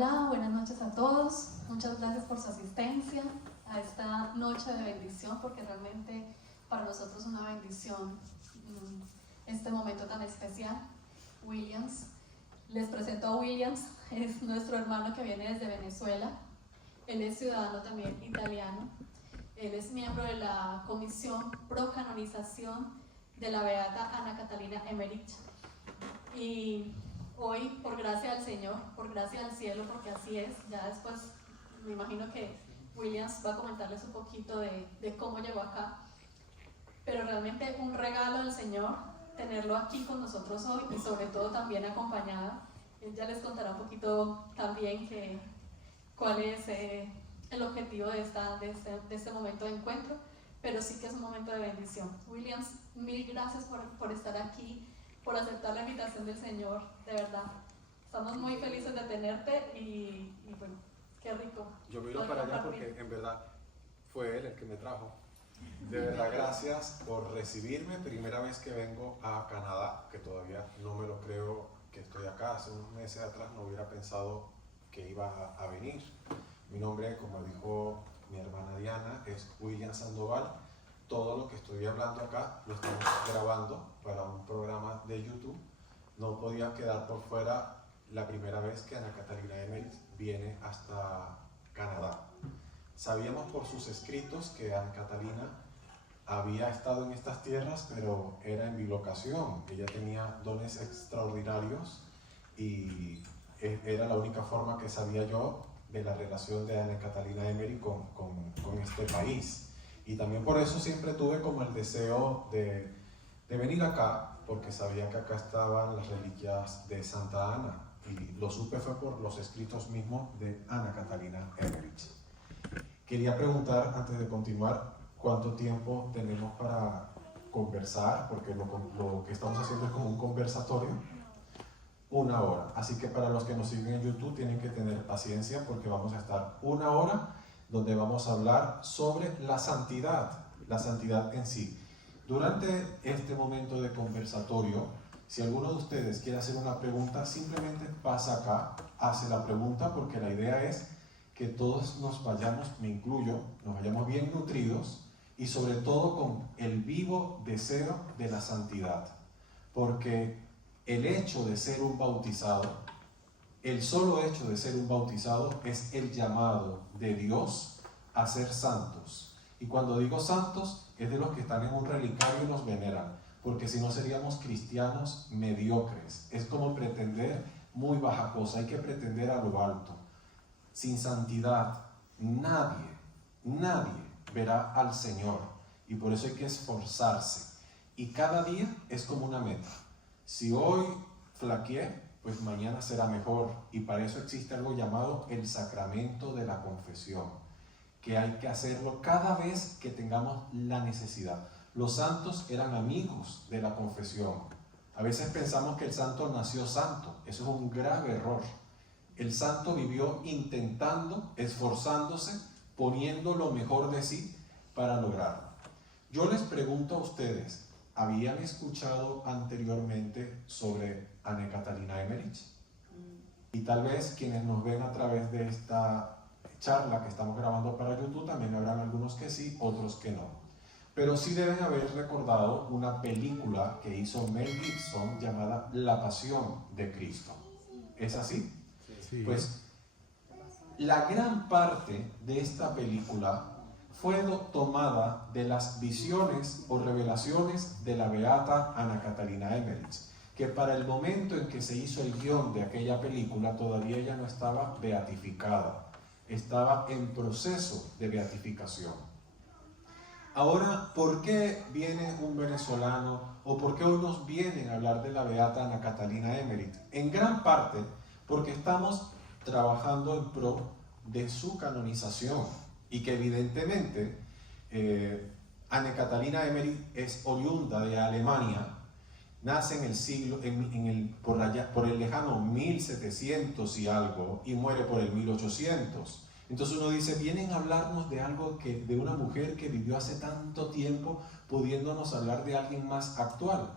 Hola, buenas noches a todos. Muchas gracias por su asistencia a esta noche de bendición, porque realmente para nosotros es una bendición este momento tan especial. Williams, les presento a Williams, es nuestro hermano que viene desde Venezuela. Él es ciudadano también italiano. Él es miembro de la Comisión Pro Canonización de la Beata Ana Catalina Emmerich. Y hoy, por gracia del Señor, por gracia del cielo, porque así es, ya después me imagino que Williams va a comentarles un poquito de cómo llegó acá, pero realmente un regalo del Señor tenerlo aquí con nosotros hoy y sobre todo también acompañado. Él ya les contará un poquito también cuál es el objetivo de este momento de encuentro, pero sí que es un momento de bendición. Williams, mil gracias por estar aquí, por aceptar la invitación del Señor, de verdad. Estamos muy felices de tenerte y bueno, qué rico. Yo miro para allá porque en verdad fue él el que me trajo. De verdad, gracias por recibirme. Primera vez que vengo a Canadá, que todavía no me lo creo que estoy acá. Hace unos meses atrás no hubiera pensado que iba a venir. Mi nombre, como dijo mi hermana Diana, es William Sandoval. Todo lo que estoy hablando acá lo estamos grabando para un programa de YouTube. No podía quedar por fuera la primera vez que Ana Catalina Emmerich viene hasta Canadá. Sabíamos por sus escritos que Ana Catalina había estado en estas tierras, pero era en bilocación. Ella tenía dones extraordinarios y era la única forma que sabía yo de la relación de Ana Catalina Emmerich con este país. Y también por eso siempre tuve como el deseo de venir acá, porque sabía que acá estaban las reliquias de Santa Ana. Y lo supe fue por los escritos mismos de Ana Catalina Emmerich. Quería preguntar, antes de continuar, ¿cuánto tiempo tenemos para conversar? Porque lo que estamos haciendo es como un conversatorio. 1 hora. Así que para los que nos siguen en YouTube tienen que tener paciencia porque vamos a estar 1 hora donde vamos a hablar sobre la santidad en sí. Durante este momento de conversatorio, si alguno de ustedes quiere hacer una pregunta, simplemente pasa acá, hace la pregunta, porque la idea es que todos nos vayamos, me incluyo, nos vayamos bien nutridos y sobre todo con el vivo deseo de la santidad. Porque el hecho de ser un bautizado, el solo hecho de ser un bautizado es el llamado de Dios a ser santos. Y cuando digo santos, es de los que están en un relicario y nos veneran, porque si no seríamos cristianos mediocres. Es como pretender muy baja cosa, hay que pretender a lo alto. Sin santidad, nadie verá al Señor. Y por eso hay que esforzarse. Y cada día es como una meta. Si hoy flaqueé, pues mañana será mejor. Y para eso existe algo llamado el sacramento de la confesión, que hay que hacerlo cada vez que tengamos la necesidad. Los santos eran amigos de la confesión. A veces pensamos que el santo nació santo. Eso es un grave error. El santo vivió intentando, esforzándose, poniendo lo mejor de sí para lograrlo. Yo les pregunto a ustedes, ¿habían escuchado anteriormente sobre Ana Catalina Emmerich? Y tal vez quienes nos ven a través de esta charla que estamos grabando para YouTube, también habrán algunos que sí, otros que no. Pero sí deben haber recordado una película que hizo Mel Gibson llamada La Pasión de Cristo. ¿Es así? Sí. Pues la gran parte de esta película fue tomada de las visiones o revelaciones de la beata Ana Catalina Emmerich, que para el momento en que se hizo el guión de aquella película todavía ella no estaba beatificada, estaba en proceso de beatificación. Ahora, ¿por qué viene un venezolano o por qué hoy nos vienen a hablar de la beata Ana Catalina Emmerich? En gran parte porque estamos trabajando en pro de su canonización y que evidentemente Ana Catalina Emmerich es oriunda de Alemania, nace en el siglo, por el lejano 1700 y algo y muere por el 1800. Entonces uno dice, vienen a hablarnos de algo de una mujer que vivió hace tanto tiempo, pudiéndonos hablar de alguien más actual,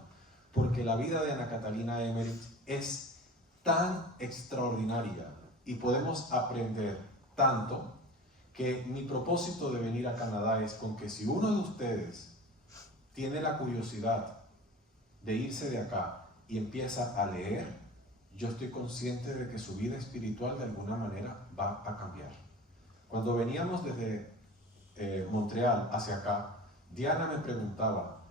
porque la vida de Ana Catalina Emmerich es tan extraordinaria y podemos aprender tanto que mi propósito de venir a Canadá es con que si uno de ustedes tiene la curiosidad de irse de acá y empieza a leer, yo estoy consciente de que su vida espiritual de alguna manera va a cambiar. Cuando veníamos desde Montreal hacia acá, Diana me preguntaba,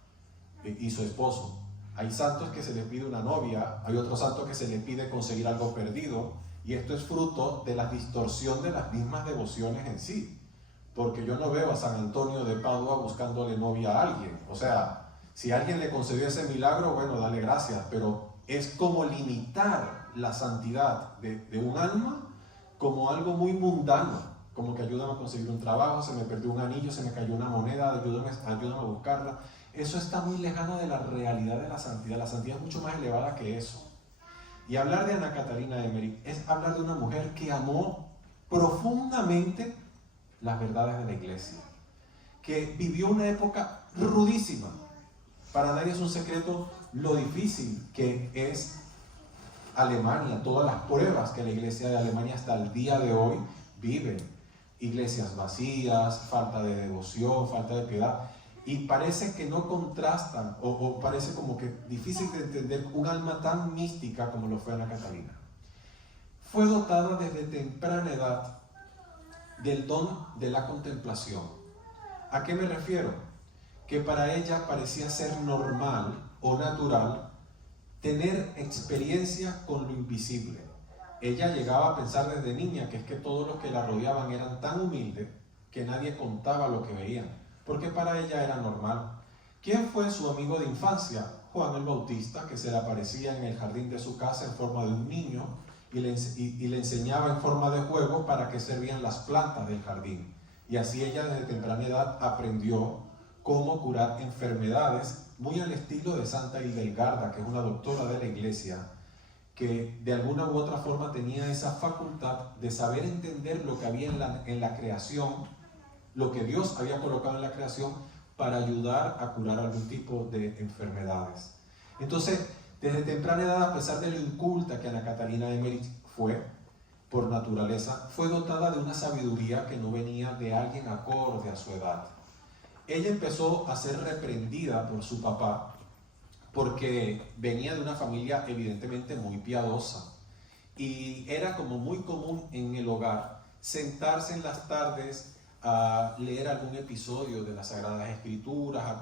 y su esposo, hay santos que se les pide una novia, hay otros santos que se les pide conseguir algo perdido, y esto es fruto de la distorsión de las mismas devociones en sí, porque yo no veo a San Antonio de Padua buscándole novia a alguien. O sea, si alguien le concedió ese milagro, bueno, dale gracias, pero es como limitar la santidad de un alma como algo muy mundano, como que ayúdame a conseguir un trabajo, se me perdió un anillo, se me cayó una moneda, ayúdame a buscarla. Eso está muy lejano de la realidad de la santidad. La santidad es mucho más elevada que eso. Y hablar de Ana Catalina Emmerich es hablar de una mujer que amó profundamente las verdades de la iglesia, que vivió una época rudísima. Para nadie es un secreto lo difícil que es Alemania, todas las pruebas que la iglesia de Alemania hasta el día de hoy vive. Iglesias vacías, falta de devoción, falta de piedad. Y parece que no contrastan, o parece como que difícil de entender un alma tan mística como lo fue Ana Catalina. Fue dotada desde temprana edad del don de la contemplación. ¿A qué me refiero? Que para ella parecía ser normal o natural tener experiencia con lo invisible. Ella llegaba a pensar desde niña que es que todos los que la rodeaban eran tan humildes que nadie contaba lo que veían, porque para ella era normal. ¿Quién fue su amigo de infancia? Juan el Bautista, que se le aparecía en el jardín de su casa en forma de un niño y le enseñaba en forma de juego para qué servían las plantas del jardín. Y así ella desde temprana edad aprendió cómo curar enfermedades, muy al estilo de Santa Hildegarda, que es una doctora de la iglesia, que de alguna u otra forma tenía esa facultad de saber entender lo que había en la creación, lo que Dios había colocado en la creación para ayudar a curar algún tipo de enfermedades. Entonces, desde temprana edad, a pesar de lo inculta que Ana Catalina Emmerich fue, por naturaleza, fue dotada de una sabiduría que no venía de alguien acorde a su edad. Ella empezó a ser reprendida por su papá porque venía de una familia evidentemente muy piadosa y era como muy común en el hogar sentarse en las tardes a leer algún episodio de las Sagradas Escrituras.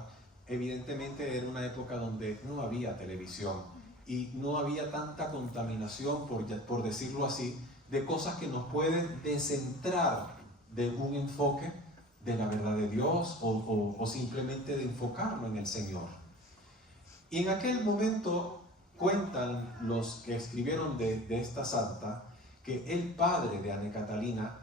Evidentemente era una época donde no había televisión y no había tanta contaminación, por decirlo así, de cosas que nos pueden descentrar de un enfoque de la verdad de Dios o simplemente de enfocarlo en el Señor. Y en aquel momento cuentan los que escribieron de esta santa que el padre de Ana Catalina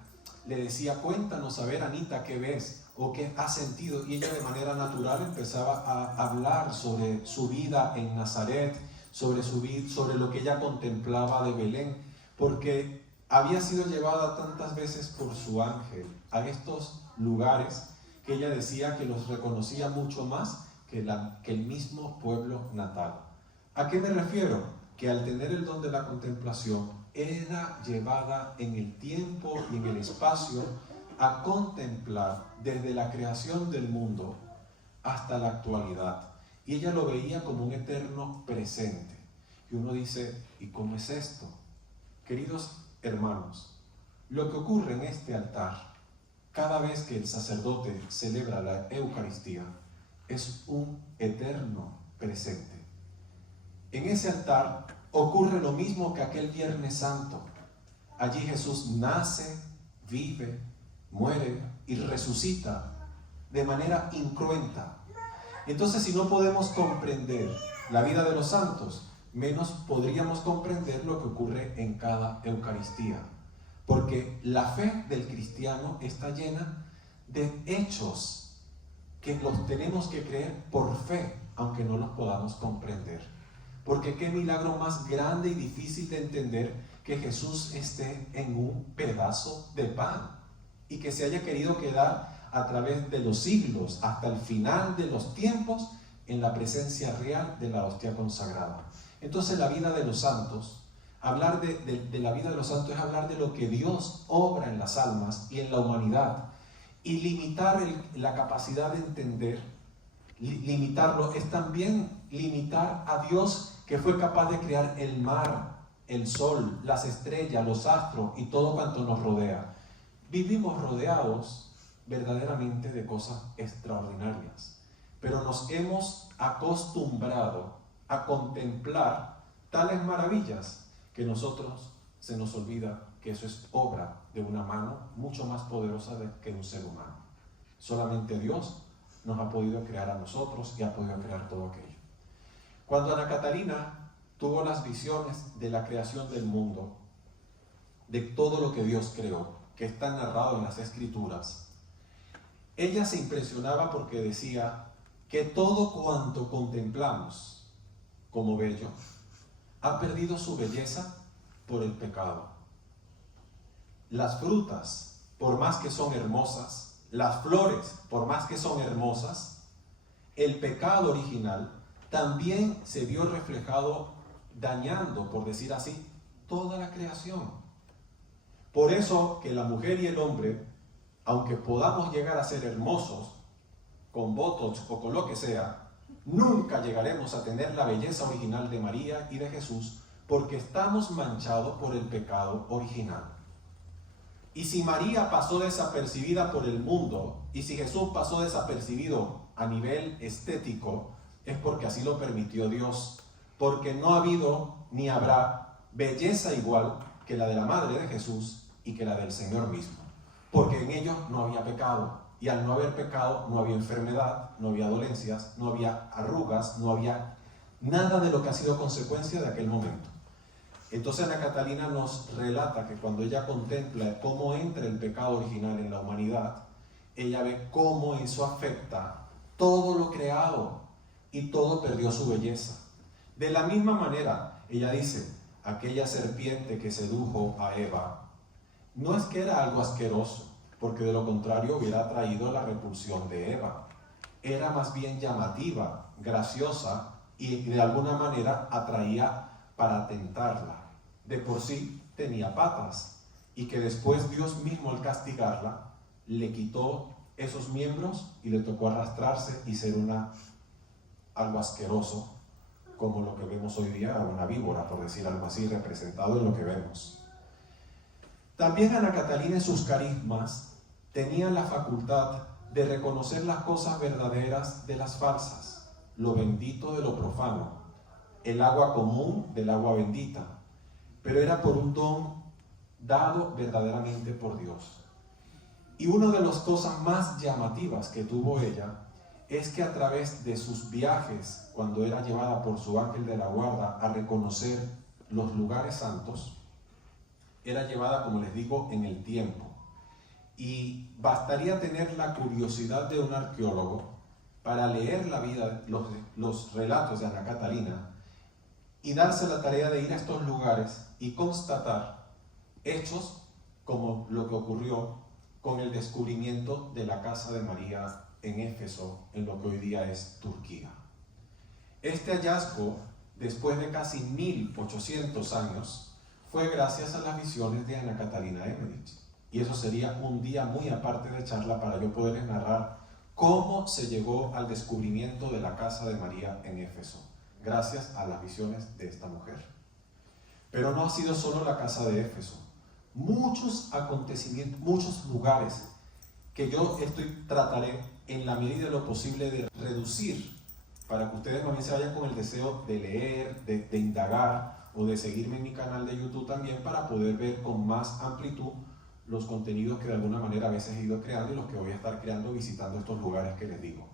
le decía: cuéntanos, a ver, Anita, ¿qué ves? ¿O qué has sentido? Y ella de manera natural empezaba a hablar sobre su vida en Nazaret, sobre lo que ella contemplaba de Belén, porque había sido llevada tantas veces por su ángel a estos lugares que ella decía que los reconocía mucho más que el mismo pueblo natal. ¿A qué me refiero? Que al tener el don de la contemplación, era llevada en el tiempo y en el espacio a contemplar desde la creación del mundo hasta la actualidad. Y ella lo veía como un eterno presente. Y uno dice: ¿y cómo es esto? Queridos hermanos, lo que ocurre en este altar, cada vez que el sacerdote celebra la Eucaristía, es un eterno presente. En ese altar ocurre lo mismo que aquel Viernes Santo. Allí Jesús nace, vive, muere y resucita de manera incruenta. Entonces, si no podemos comprender la vida de los santos, menos podríamos comprender lo que ocurre en cada Eucaristía. Porque la fe del cristiano está llena de hechos que los tenemos que creer por fe, aunque no los podamos comprender. Porque qué milagro más grande y difícil de entender que Jesús esté en un pedazo de pan y que se haya querido quedar a través de los siglos hasta el final de los tiempos en la presencia real de la hostia consagrada. Entonces la vida de los santos Hablar de la vida de los santos es hablar de lo que Dios obra en las almas y en la humanidad. Y limitar la capacidad de entender, limitarlo, es también limitar a Dios, que fue capaz de crear el mar, el sol, las estrellas, los astros y todo cuanto nos rodea. Vivimos rodeados verdaderamente de cosas extraordinarias, pero nos hemos acostumbrado a contemplar tales maravillas que nosotros se nos olvida que eso es obra de una mano mucho más poderosa que un ser humano. Solamente Dios nos ha podido crear a nosotros y ha podido crear todo aquello. Cuando Ana Catalina tuvo las visiones de la creación del mundo, de todo lo que Dios creó, que está narrado en las Escrituras, ella se impresionaba porque decía que todo cuanto contemplamos como bello ha perdido su belleza por el pecado. Las frutas, por más que son hermosas, las flores, por más que son hermosas, el pecado original también se vio reflejado dañando, por decir así, toda la creación. Por eso que la mujer y el hombre, aunque podamos llegar a ser hermosos, con botox o con lo que sea, nunca llegaremos a tener la belleza original de María y de Jesús, porque estamos manchados por el pecado original. Y si María pasó desapercibida por el mundo, y si Jesús pasó desapercibido a nivel estético, es porque así lo permitió Dios, porque no ha habido ni habrá belleza igual que la de la madre de Jesús y que la del Señor mismo, porque en ellos no había pecado, y al no haber pecado no había enfermedad, no había dolencias, no había arrugas, no había nada de lo que ha sido consecuencia de aquel momento. Entonces Ana Catalina nos relata que cuando ella contempla cómo entra el pecado original en la humanidad, ella ve cómo eso afecta todo lo creado y todo perdió su belleza. De la misma manera, ella dice, aquella serpiente que sedujo a Eva, no es que era algo asqueroso, porque de lo contrario hubiera traído la repulsión de Eva. Era más bien llamativa, graciosa y de alguna manera atraía para tentarla. De por sí tenía patas y que después Dios mismo al castigarla le quitó esos miembros y le tocó arrastrarse y ser algo asqueroso, como lo que vemos hoy día, una víbora, por decir algo así, representado en lo que vemos. También Ana Catalina en sus carismas tenía la facultad de reconocer las cosas verdaderas de las falsas, lo bendito de lo profano, el agua común del agua bendita, pero era por un don dado verdaderamente por Dios. Y una de las cosas más llamativas que tuvo ella es que a través de sus viajes, cuando era llevada por su ángel de la guarda a reconocer los lugares santos, era llevada, como les digo, en el tiempo. Y bastaría tener la curiosidad de un arqueólogo para leer la vida, los relatos de Ana Catalina y darse la tarea de ir a estos lugares y constatar hechos como lo que ocurrió con el descubrimiento de la casa de María en Éfeso, en lo que hoy día es Turquía. Este hallazgo, después de casi 1800 años, fue gracias a las visiones de Ana Catalina Emmerich. Y eso sería un día muy aparte de charla para yo poderles narrar cómo se llegó al descubrimiento de la casa de María en Éfeso, gracias a las visiones de esta mujer. Pero no ha sido solo la casa de Éfeso. Muchos acontecimientos, muchos lugares que yo trataré en la medida de lo posible de reducir, para que ustedes también se vayan con el deseo de leer, de indagar o de seguirme en mi canal de YouTube también para poder ver con más amplitud los contenidos que de alguna manera a veces he ido creando y los que voy a estar creando visitando estos lugares que les digo.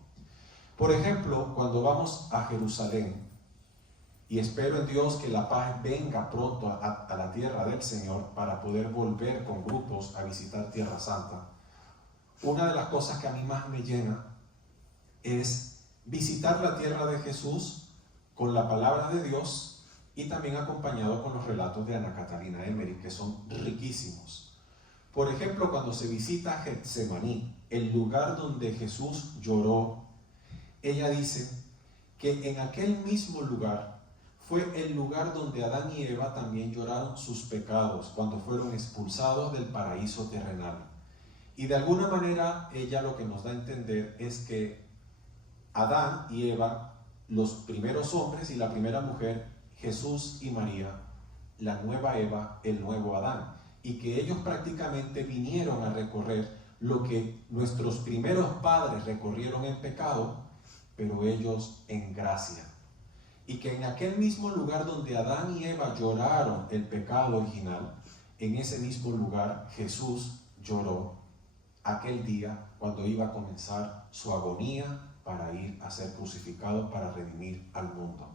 Por ejemplo, cuando vamos a Jerusalén, y espero en Dios que la paz venga pronto a la tierra del Señor para poder volver con grupos a visitar Tierra Santa, una de las cosas que a mí más me llena es visitar la tierra de Jesús con la palabra de Dios y también acompañado con los relatos de Ana Catalina Emmerich, que son riquísimos. Por ejemplo, cuando se visita Getsemaní, el lugar donde Jesús lloró, ella dice que en aquel mismo lugar fue el lugar donde Adán y Eva también lloraron sus pecados cuando fueron expulsados del paraíso terrenal. Y de alguna manera ella lo que nos da a entender es que Adán y Eva, los primeros hombres y la primera mujer, Jesús y María, la nueva Eva, el nuevo Adán, y que ellos prácticamente vinieron a recorrer lo que nuestros primeros padres recorrieron en pecado, pero ellos en gracia. Y que en aquel mismo lugar donde Adán y Eva lloraron el pecado original, en ese mismo lugar Jesús lloró aquel día cuando iba a comenzar su agonía para ir a ser crucificado para redimir al mundo.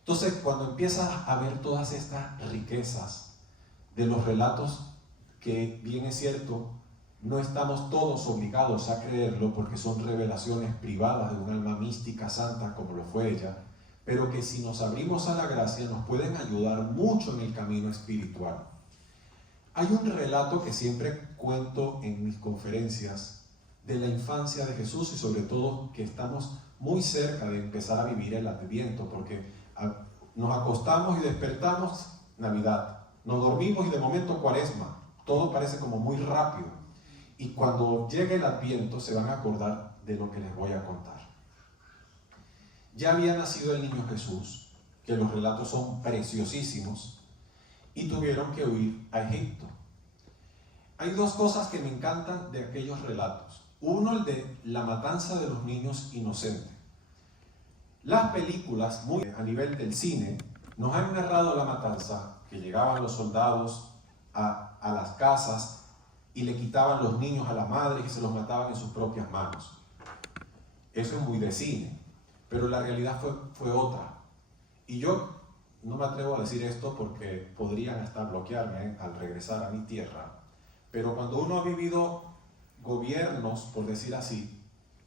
Entonces, cuando empiezas a ver todas estas riquezas de los relatos, que bien es cierto, no estamos todos obligados a creerlo porque son revelaciones privadas de un alma mística santa como lo fue ella, pero que si nos abrimos a la gracia nos pueden ayudar mucho en el camino espiritual. Hay un relato que siempre cuento en mis conferencias de la infancia de Jesús y sobre todo que estamos muy cerca de empezar a vivir el Adviento, porque nos acostamos y despertamos Navidad, nos dormimos y de momento Cuaresma, todo parece como muy rápido. Y cuando llegue el Adviento se van a acordar de lo que les voy a contar. Ya había nacido el niño Jesús, que los relatos son preciosísimos, y tuvieron que huir a Egipto. Hay dos cosas que me encantan de aquellos relatos. Uno, el de la matanza de los niños inocentes. Las películas, muy a nivel del cine, nos han narrado la matanza, que llegaban los soldados a las casas y le quitaban los niños a las madres y se los mataban en sus propias manos. Eso es muy de cine, pero la realidad fue otra. Y yo no me atrevo a decir esto porque podrían hasta bloquearme al regresar a mi tierra, pero cuando uno ha vivido gobiernos, por decir así,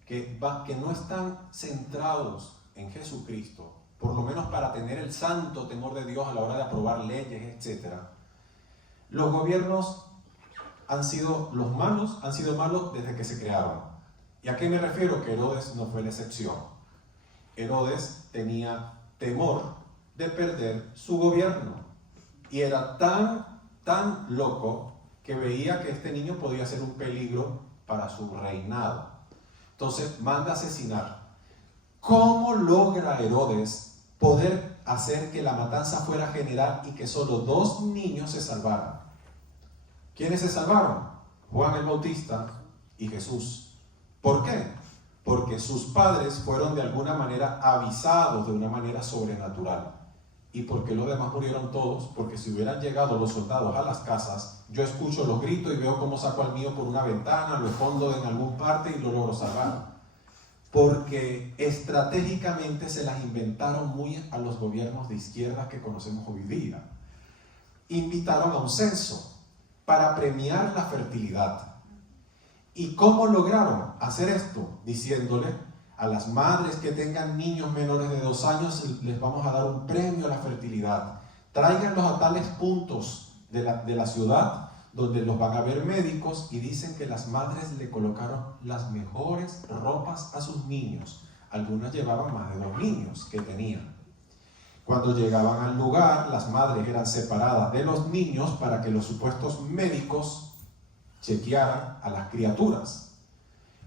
que no están centrados en Jesucristo, por lo menos para tener el santo temor de Dios a la hora de aprobar leyes, etc. Los gobiernos los malos han sido malos desde que se crearon. ¿Y a qué me refiero? Que Herodes no fue la excepción. Herodes tenía temor de perder su gobierno y era tan loco que veía que este niño podía ser un peligro para su reinado. Entonces manda a asesinar. ¿Cómo logra Herodes poder hacer que la matanza fuera general y que solo 2 niños se salvaran? ¿Quiénes se salvaron? Juan el Bautista y Jesús. ¿Por qué? Porque sus padres fueron de alguna manera avisados de una manera sobrenatural. ¿Y por qué los demás murieron todos? Porque si hubieran llegado los soldados a las casas, yo escucho los gritos y veo cómo saco al mío por una ventana, lo escondo en algún parte y lo logro salvar. Porque estratégicamente se las inventaron muy a los gobiernos de izquierda que conocemos hoy día. Invitaron a un censo para premiar la fertilidad. ¿Y cómo lograron hacer esto? Diciéndole a las madres que tengan niños menores de 2 años, les vamos a dar un premio a la fertilidad. Tráiganlos a tales puntos de la ciudad donde los van a ver médicos, y dicen que las madres le colocaron las mejores ropas a sus niños. Algunas llevaban más de 2 niños que tenían. Cuando llegaban al lugar, las madres eran separadas de los niños para que los supuestos médicos chequearan a las criaturas.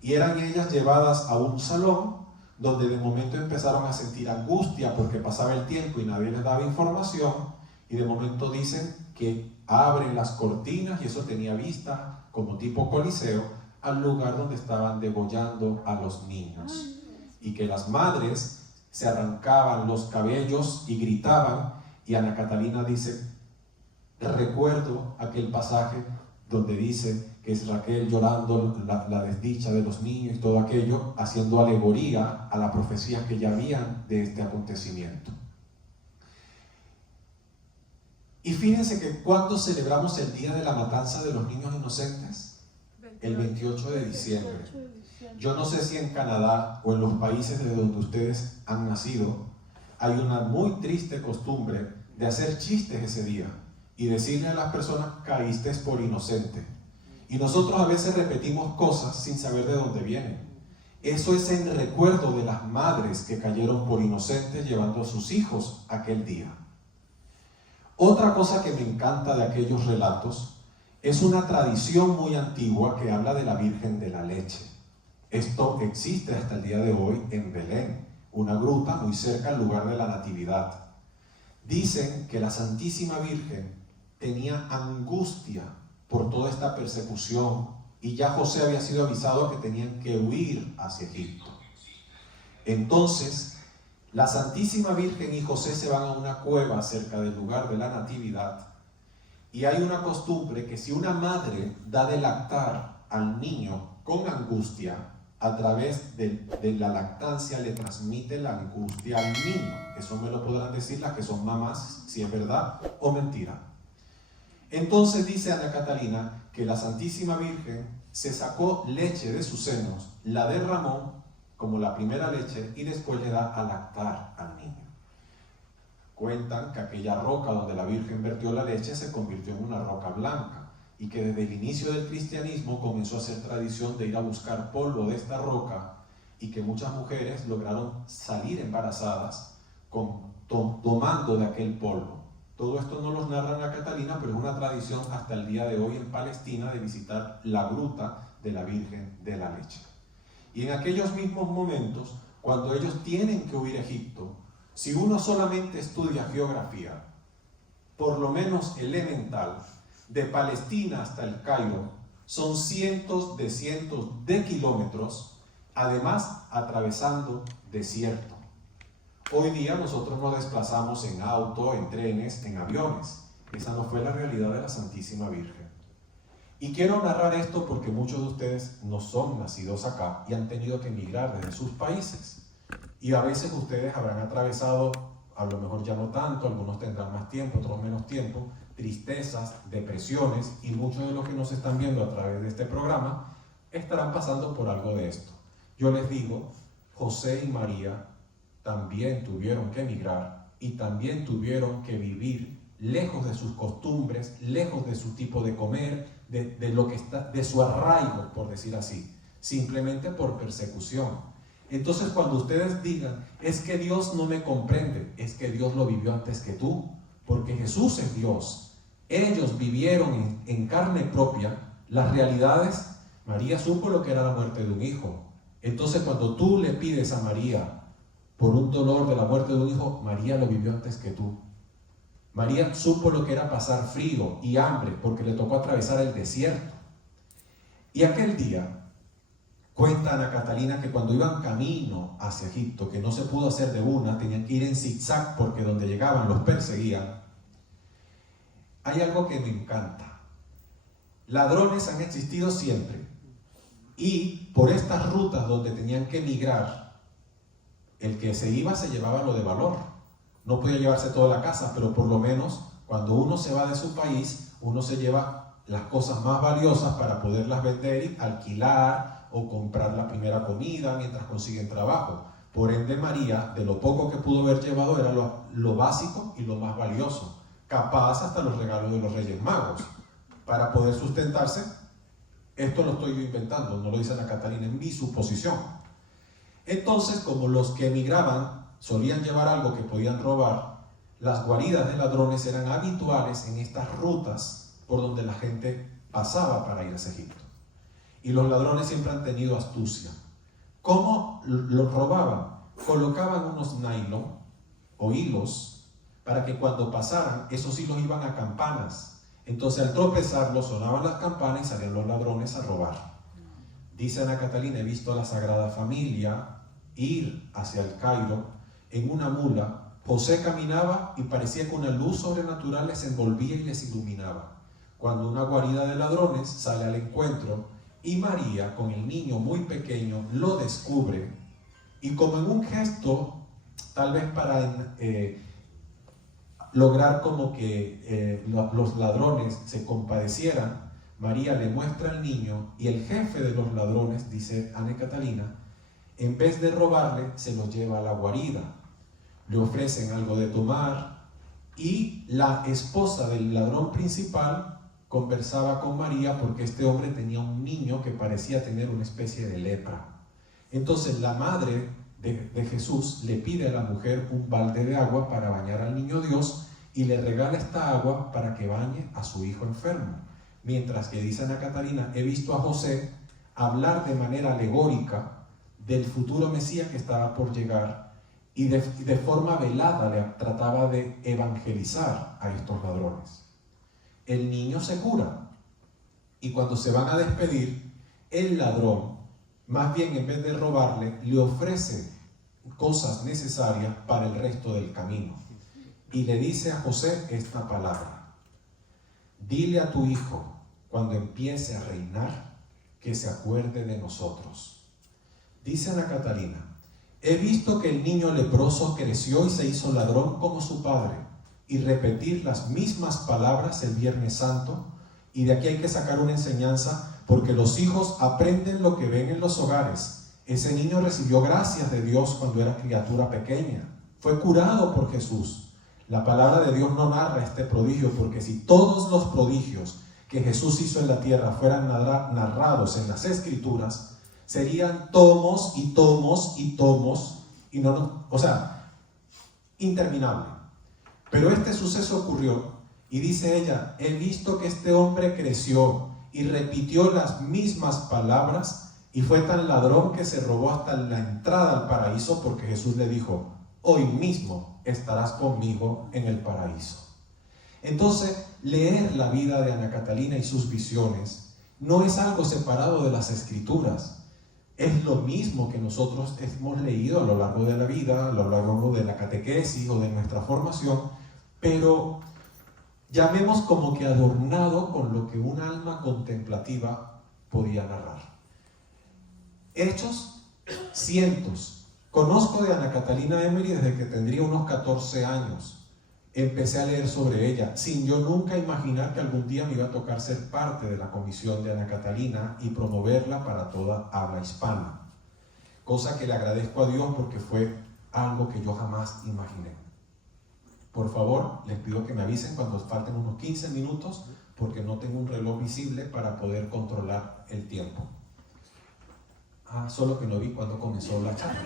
Y eran ellas llevadas a un salón donde de momento empezaron a sentir angustia porque pasaba el tiempo y nadie les daba información, y de momento dicen que abren las cortinas, y eso tenía vista como tipo coliseo al lugar donde estaban degollando a los niños, y que las madres se arrancaban los cabellos y gritaban. Y Ana Catalina dice: recuerdo aquel pasaje donde dice que es Raquel llorando la desdicha de los niños y todo aquello, haciendo alegoría a las profecías que ya habían de este acontecimiento. Y fíjense que cuando celebramos el día de la matanza de los niños inocentes, el 28 de diciembre. Yo no sé si en Canadá o en los países de donde ustedes han nacido, hay una muy triste costumbre de hacer chistes ese día y decirle a las personas: caíste por inocente. Y nosotros a veces repetimos cosas sin saber de dónde vienen. Eso es en recuerdo de las madres que cayeron por inocentes llevando a sus hijos aquel día. Otra cosa que me encanta de aquellos relatos es una tradición muy antigua que habla de la Virgen de la Leche. Esto existe hasta el día de hoy en Belén, una gruta muy cerca al lugar de la Natividad. Dicen que la Santísima Virgen tenía angustia por toda esta persecución y ya José había sido avisado que tenían que huir hacia Egipto. Entonces, la Santísima Virgen y José se van a una cueva cerca del lugar de la Natividad y hay una costumbre que si una madre da de lactar al niño con angustia, a través de la lactancia le transmite la angustia al niño. Eso me lo podrán decir las que son mamás, si es verdad o mentira. Entonces dice Ana Catalina que la Santísima Virgen se sacó leche de sus senos, la derramó como la primera leche y después le da a lactar al niño. Cuentan que aquella roca donde la Virgen vertió la leche se convirtió en una roca blanca y que desde el inicio del cristianismo comenzó a ser tradición de ir a buscar polvo de esta roca y que muchas mujeres lograron salir embarazadas tomando de aquel polvo. Todo esto no los narra Ana Catalina, pero es una tradición hasta el día de hoy en Palestina de visitar la gruta de la Virgen de la Leche. Y en aquellos mismos momentos, cuando ellos tienen que huir a Egipto, si uno solamente estudia geografía, por lo menos elemental, de Palestina hasta el Cairo, son cientos de kilómetros, además atravesando desierto. Hoy día nosotros nos desplazamos en auto, en trenes, en aviones. Esa no fue la realidad de la Santísima Virgen. Y quiero narrar esto porque muchos de ustedes no son nacidos acá y han tenido que emigrar desde sus países. Y a veces ustedes habrán atravesado, a lo mejor ya no tanto, algunos tendrán más tiempo, otros menos tiempo, tristezas, depresiones, y muchos de los que nos están viendo a través de este programa estarán pasando por algo de esto. Yo les digo, José y María también tuvieron que emigrar y también tuvieron que vivir lejos de sus costumbres, lejos de su tipo de comer, de lo que está, de su arraigo, por decir así, simplemente por persecución. Entonces, cuando ustedes digan, es que Dios no me comprende, es que Dios lo vivió antes que tú, porque Jesús es Dios. Ellos vivieron en carne propia las realidades. María supo lo que era la muerte de un hijo. Entonces, cuando tú le pides a María por un dolor de la muerte de un hijo, María lo vivió antes que tú. María supo lo que era pasar frío y hambre porque le tocó atravesar el desierto. Y aquel día, cuenta Ana Catalina que cuando iban camino hacia Egipto, que no se pudo hacer de una, tenían que ir en zigzag porque donde llegaban los perseguían. Hay algo que me encanta. Ladrones han existido siempre. Y por estas rutas donde tenían que emigrar, el que se iba se llevaba lo de valor. No podía llevarse toda la casa, pero por lo menos cuando uno se va de su país, uno se lleva las cosas más valiosas para poderlas vender y alquilar o comprar la primera comida mientras consiguen trabajo. Por ende, María, de lo poco que pudo haber llevado, era lo básico y lo más valioso. Capaz hasta los regalos de los Reyes Magos, para poder sustentarse. Esto lo estoy yo inventando, no lo dice Ana Catalina, en mi suposición. Entonces, como los que emigraban solían llevar algo que podían robar, las guaridas de ladrones eran habituales en estas rutas por donde la gente pasaba para ir hacia Egipto. Y los ladrones siempre han tenido astucia. ¿Cómo los robaban? Colocaban unos nylon o hilos para que cuando pasaran, esos hilos iban a campanas. Entonces al tropezarlos sonaban las campanas y salían los ladrones a robar. Dice Ana Catalina, he visto a la Sagrada Familia ir hacia el Cairo en una mula. José caminaba y parecía que una luz sobrenatural les envolvía y les iluminaba. Cuando una guarida de ladrones sale al encuentro y María, con el niño muy pequeño, lo descubre y como en un gesto, tal vez para lograr como que los ladrones se compadecieran, María le muestra al niño y el jefe de los ladrones, dice Ana Catalina, en vez de robarle, se los lleva a la guarida. Le ofrecen algo de tomar y la esposa del ladrón principal conversaba con María porque este hombre tenía un niño que parecía tener una especie de lepra. Entonces la madre de Jesús le pide a la mujer un balde de agua para bañar al niño Dios y le regala esta agua para que bañe a su hijo enfermo. Mientras que dice Ana Catalina, he visto a José hablar de manera alegórica del futuro Mesías que estaba por llegar y de forma velada le trataba de evangelizar a estos ladrones. El niño se cura y cuando se van a despedir, el ladrón, más bien en vez de robarle, le ofrece cosas necesarias para el resto del camino. Y le dice a José esta palabra: dile a tu hijo, cuando empiece a reinar, que se acuerde de nosotros. Dice Ana Catalina, he visto que el niño leproso creció y se hizo ladrón como su padre, y repetir las mismas palabras el Viernes Santo, y de aquí hay que sacar una enseñanza, porque los hijos aprenden lo que ven en los hogares. Ese niño recibió gracias de Dios cuando era criatura pequeña, fue curado por Jesús. La palabra de Dios no narra este prodigio, porque si todos los prodigios que Jesús hizo en la tierra fueran narrados en las Escrituras, serían tomos y tomos y tomos, y interminable. Pero este suceso ocurrió, y dice ella, he visto que este hombre creció y repitió las mismas palabras, y fue tan ladrón que se robó hasta la entrada al paraíso, porque Jesús le dijo, hoy mismo estarás conmigo en el paraíso. Entonces, leer la vida de Ana Catalina y sus visiones no es algo separado de las Escrituras. Es lo mismo que nosotros hemos leído a lo largo de la vida, a lo largo de la catequesis o de nuestra formación, pero llamemos como que adornado con lo que un alma contemplativa podía narrar. Hechos, cientos. Conozco de Ana Catalina Emery desde que tendría unos 14 años. Empecé a leer sobre ella, sin yo nunca imaginar que algún día me iba a tocar ser parte de la comisión de Ana Catalina y promoverla para toda habla hispana. Cosa que le agradezco a Dios porque fue algo que yo jamás imaginé. Por favor, les pido que me avisen cuando falten unos 15 minutos, porque no tengo un reloj visible para poder controlar el tiempo. Solo que no vi cuando comenzó la charla.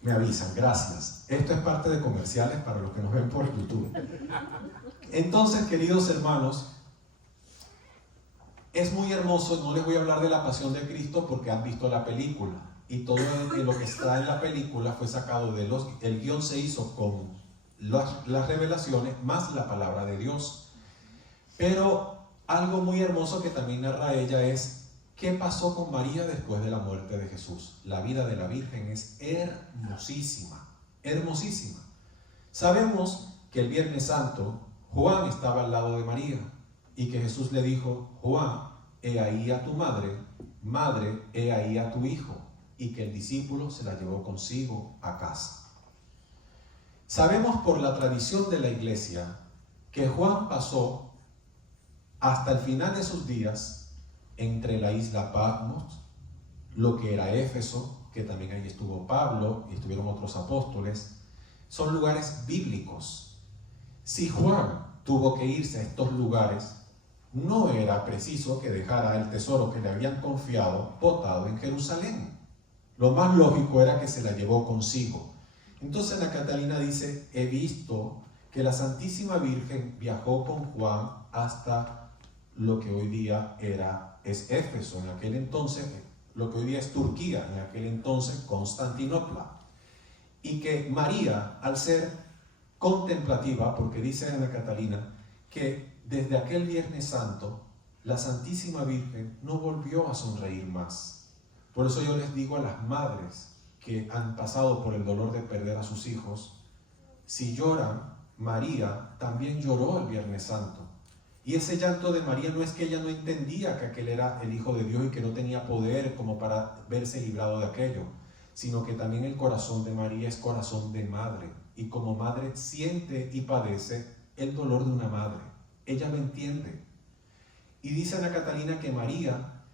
Me avisan, gracias. Esto es parte de comerciales para los que nos ven por YouTube. Entonces, queridos hermanos, es muy hermoso. No les voy a hablar de la pasión de Cristo porque han visto la película. Y todo lo que está en la película fue sacado de el guión se hizo con las revelaciones más la palabra de Dios. Pero algo muy hermoso que también narra ella es ¿qué pasó con María después de la muerte de Jesús? La vida de la Virgen es hermosísima, hermosísima. Sabemos que el Viernes Santo Juan estaba al lado de María y que Jesús le dijo, Juan, he ahí a tu madre, madre, he ahí a tu hijo, y que el discípulo se la llevó consigo a casa. Sabemos por la tradición de la iglesia que Juan pasó hasta el final de sus días entre la isla Patmos, lo que era Éfeso, que también ahí estuvo Pablo y estuvieron otros apóstoles, son lugares bíblicos. Si Juan tuvo que irse a estos lugares, no era preciso que dejara el tesoro que le habían confiado botado en Jerusalén. Lo más lógico era que se la llevó consigo. Entonces la Catalina dice, he visto que la Santísima Virgen viajó con Juan hasta lo que hoy día es Éfeso, en aquel entonces, lo que hoy día es Turquía, en aquel entonces Constantinopla. Y que María, al ser contemplativa, porque dice Ana Catalina, que desde aquel Viernes Santo, la Santísima Virgen no volvió a sonreír más. Por eso yo les digo a las madres que han pasado por el dolor de perder a sus hijos, si lloran, María también lloró el Viernes Santo. Y ese llanto de María no es que ella no entendía que aquel era el Hijo de Dios y que no tenía poder como para verse librado de aquello, sino que también el corazón de María es corazón de madre, y como madre siente y padece el dolor de una madre. Ella lo entiende. Y dice Ana Catalina que María,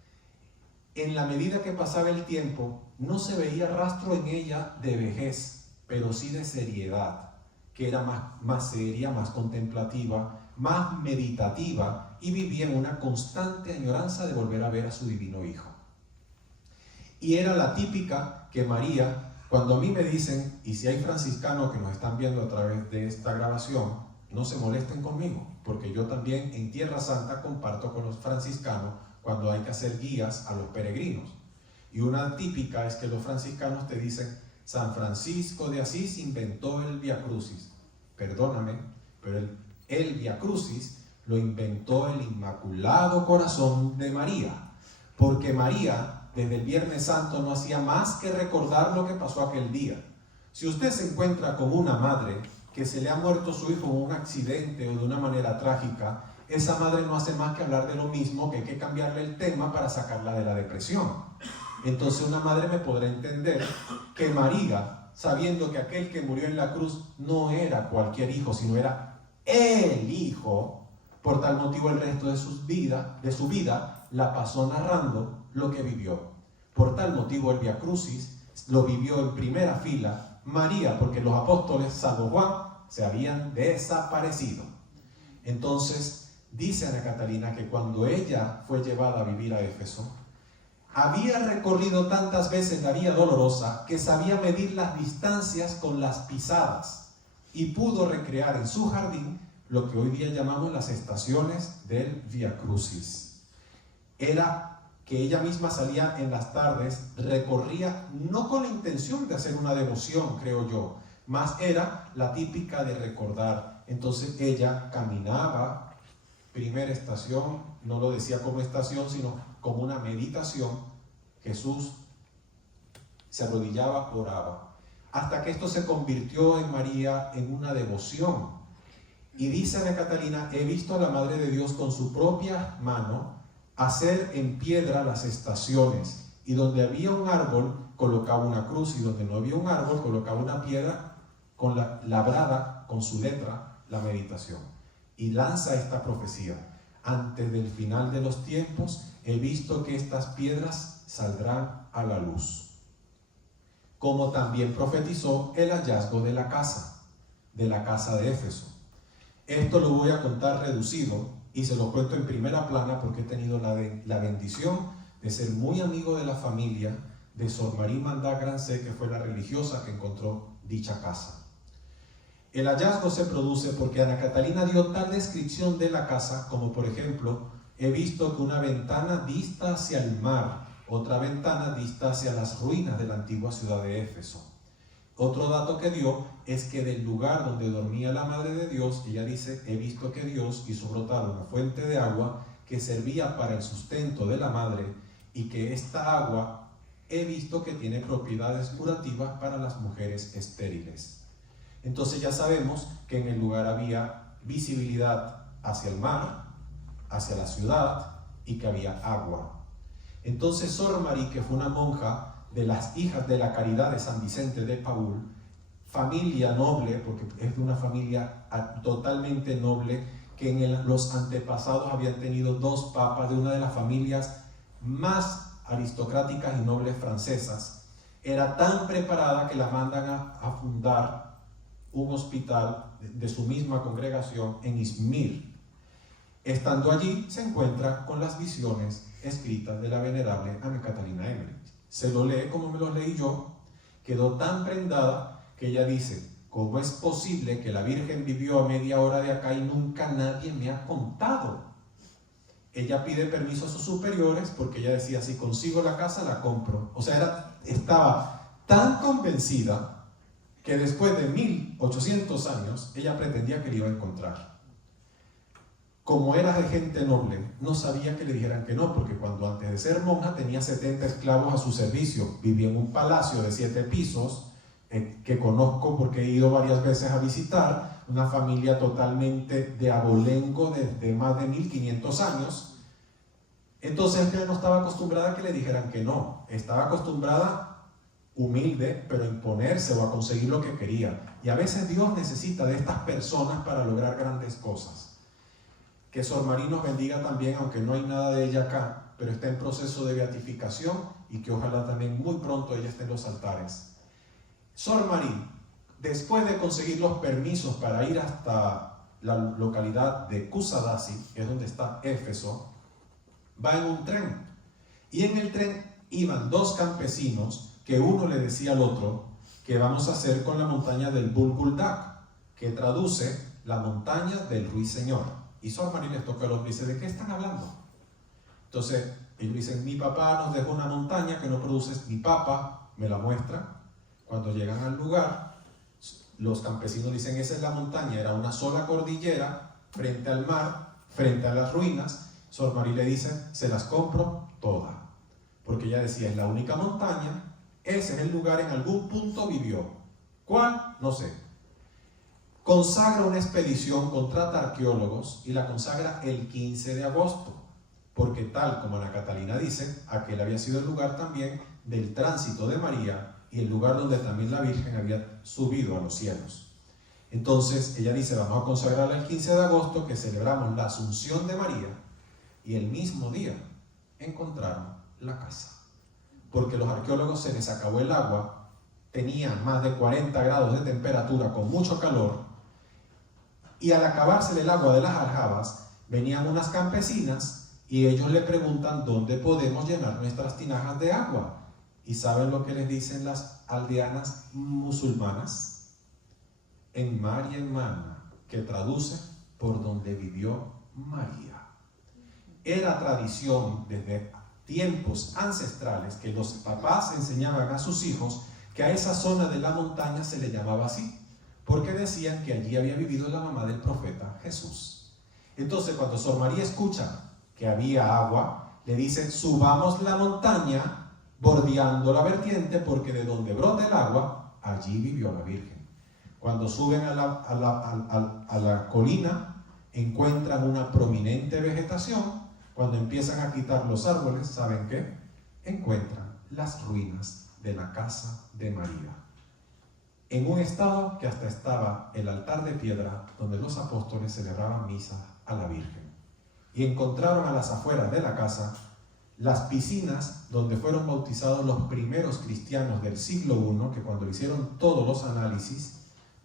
en la medida que pasaba el tiempo, no se veía rastro en ella de vejez, pero sí de seriedad, que era más seria, más contemplativa, más meditativa, y vivía en una constante añoranza de volver a ver a su divino Hijo. Y era la típica que María, cuando a mí me dicen, y si hay franciscanos que nos están viendo a través de esta grabación, no se molesten conmigo, porque yo también en Tierra Santa comparto con los franciscanos cuando hay que hacer guías a los peregrinos. Y una típica es que los franciscanos te dicen, San Francisco de Asís inventó el Via Crucis. Perdóname, pero el Via Crucis lo inventó el Inmaculado Corazón de María, porque María desde el Viernes Santo no hacía más que recordar lo que pasó aquel día. Si usted se encuentra con una madre que se le ha muerto su hijo en un accidente o de una manera trágica, esa madre no hace más que hablar de lo mismo, que hay que cambiarle el tema para sacarla de la depresión. Entonces una madre me podrá entender que María, sabiendo que aquel que murió en la cruz no era cualquier hijo, sino era el hijo, por tal motivo el resto de su vida la pasó narrando lo que vivió. Por tal motivo el Via Crucis lo vivió en primera fila María, porque los apóstoles, salvo Juan, se habían desaparecido. Entonces dice Ana Catalina que cuando ella fue llevada a vivir a Éfeso, había recorrido tantas veces la vía dolorosa que sabía medir las distancias con las pisadas y pudo recrear en su jardín lo que hoy día llamamos las estaciones del Via Crucis. Era que ella misma salía en las tardes, recorría no con la intención de hacer una devoción, creo yo, más era la típica de recordar. Entonces ella caminaba, primera estación, no lo decía como estación, sino como una meditación. Jesús se arrodillaba, oraba, hasta que esto se convirtió en María en una devoción. Y dice Ana Catalina, he visto a la Madre de Dios con su propia mano hacer en piedra las estaciones, y donde había un árbol colocaba una cruz, y donde no había un árbol colocaba una piedra con labrada con su letra la meditación. Y lanza esta profecía: antes del final de los tiempos he visto que estas piedras saldrán a la luz. Como también profetizó el hallazgo de la casa de Éfeso. Esto lo voy a contar reducido y se lo cuento en primera plana porque he tenido la bendición de ser muy amigo de la familia de Sor María Mandá Grancé, que fue la religiosa que encontró dicha casa. El hallazgo se produce porque Ana Catalina dio tal descripción de la casa como, por ejemplo, he visto que una ventana dista hacia el mar, otra ventana dista hacia las ruinas de la antigua ciudad de Éfeso. Otro dato que dio es que del lugar donde dormía la Madre de Dios, ella dice, he visto que Dios hizo brotar una fuente de agua que servía para el sustento de la Madre, y que esta agua he visto que tiene propiedades curativas para las mujeres estériles. Entonces ya sabemos que en el lugar había visibilidad hacia el mar, hacia la ciudad, y que había agua. Entonces Sor María, que fue una monja de las hijas de la Caridad de San Vicente de Paúl, familia noble, porque es de una familia totalmente noble, que en los antepasados habían tenido 2 papas de una de las familias más aristocráticas y nobles francesas, era tan preparada que la mandan a fundar un hospital de su misma congregación en Izmir. Estando allí se encuentra con las visiones escritas de la venerable Ana Catalina Emmerich. Se lo lee como me lo leí yo, quedó tan prendada que ella dice, ¿cómo es posible que la Virgen vivió a media hora de acá y nunca nadie me ha contado? Ella pide permiso a sus superiores porque ella decía, si consigo la casa la compro. O sea, estaba tan convencida que después de 1800 años ella pretendía que le iba a encontrar. Como era de gente noble, no sabía que le dijeran que no, porque cuando antes de ser monja tenía 70 esclavos a su servicio, vivía en un palacio de 7 pisos, que conozco porque he ido varias veces a visitar, una familia totalmente de abolengo desde más de 1500 años. Entonces ella no estaba acostumbrada a que le dijeran que no, estaba acostumbrada humilde, pero a imponerse o a conseguir lo que quería. Y a veces Dios necesita de estas personas para lograr grandes cosas. Que Sor María nos bendiga también, aunque no hay nada de ella acá, pero está en proceso de beatificación, y que ojalá también muy pronto ella esté en los altares. Sor María, después de conseguir los permisos para ir hasta la localidad de Kusadasi, que es donde está Éfeso, va en un tren, y en el tren iban dos campesinos que uno le decía al otro: ¿qué vamos a hacer con la montaña del Bulguldak? Que traduce la montaña del ruiseñor. Y Sor María les toca a los dice: ¿de qué están hablando? Entonces ellos dicen: mi papá nos dejó una montaña que no produce. Mi papá me la muestra. Cuando llegan al lugar, los campesinos dicen: esa es la montaña. Era una sola cordillera frente al mar, frente a las ruinas. Sor María le dice: se las compro todas. Porque ella decía: es la única montaña, ese es el lugar, en algún punto vivió. ¿Cuál? No sé. Consagra una expedición, contrata arqueólogos y la consagra el 15 de agosto. Porque tal como Ana Catalina dice, aquel había sido el lugar también del tránsito de María y el lugar donde también la Virgen había subido a los cielos. Entonces ella dice: vamos a consagrarla el 15 de agosto, que celebramos la Asunción de María, y el mismo día encontraron la casa. Porque los arqueólogos se les acabó el agua, tenían más de 40 grados de temperatura con mucho calor, y al acabarse el agua de las aljabas, venían unas campesinas y ellos le preguntan: ¿dónde podemos llenar nuestras tinajas de agua? ¿Y saben lo que les dicen las aldeanas musulmanas? En Mar y en Mana, que traduce por donde vivió María. Era tradición desde tiempos ancestrales que los papás enseñaban a sus hijos que a esa zona de la montaña se le llamaba así, porque decían que allí había vivido la mamá del profeta Jesús. Entonces, cuando Sor María escucha que había agua, le dice: subamos la montaña bordeando la vertiente, porque de donde brota el agua, allí vivió la Virgen. Cuando suben a la colina, encuentran una prominente vegetación. Cuando empiezan a quitar los árboles, ¿saben qué? Encuentran las ruinas de la casa de María, en un estado que hasta estaba el altar de piedra donde los apóstoles celebraban misa a la Virgen. Y encontraron a las afueras de la casa las piscinas donde fueron bautizados los primeros cristianos del siglo I, que cuando hicieron todos los análisis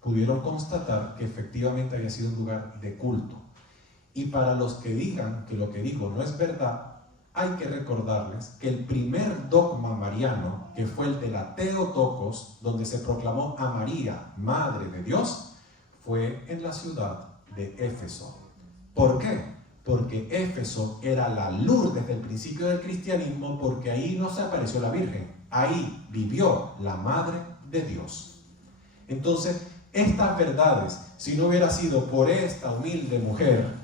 pudieron constatar que efectivamente había sido un lugar de culto. Y para los que digan que lo que digo no es verdad, hay que recordarles que el primer dogma mariano, que fue el de la Theotokos, donde se proclamó a María, Madre de Dios, fue en la ciudad de Éfeso. ¿Por qué? Porque Éfeso era la Lourdes del principio del cristianismo, porque ahí no se apareció la Virgen, ahí vivió la Madre de Dios. Entonces, estas verdades, si no hubiera sido por esta humilde mujer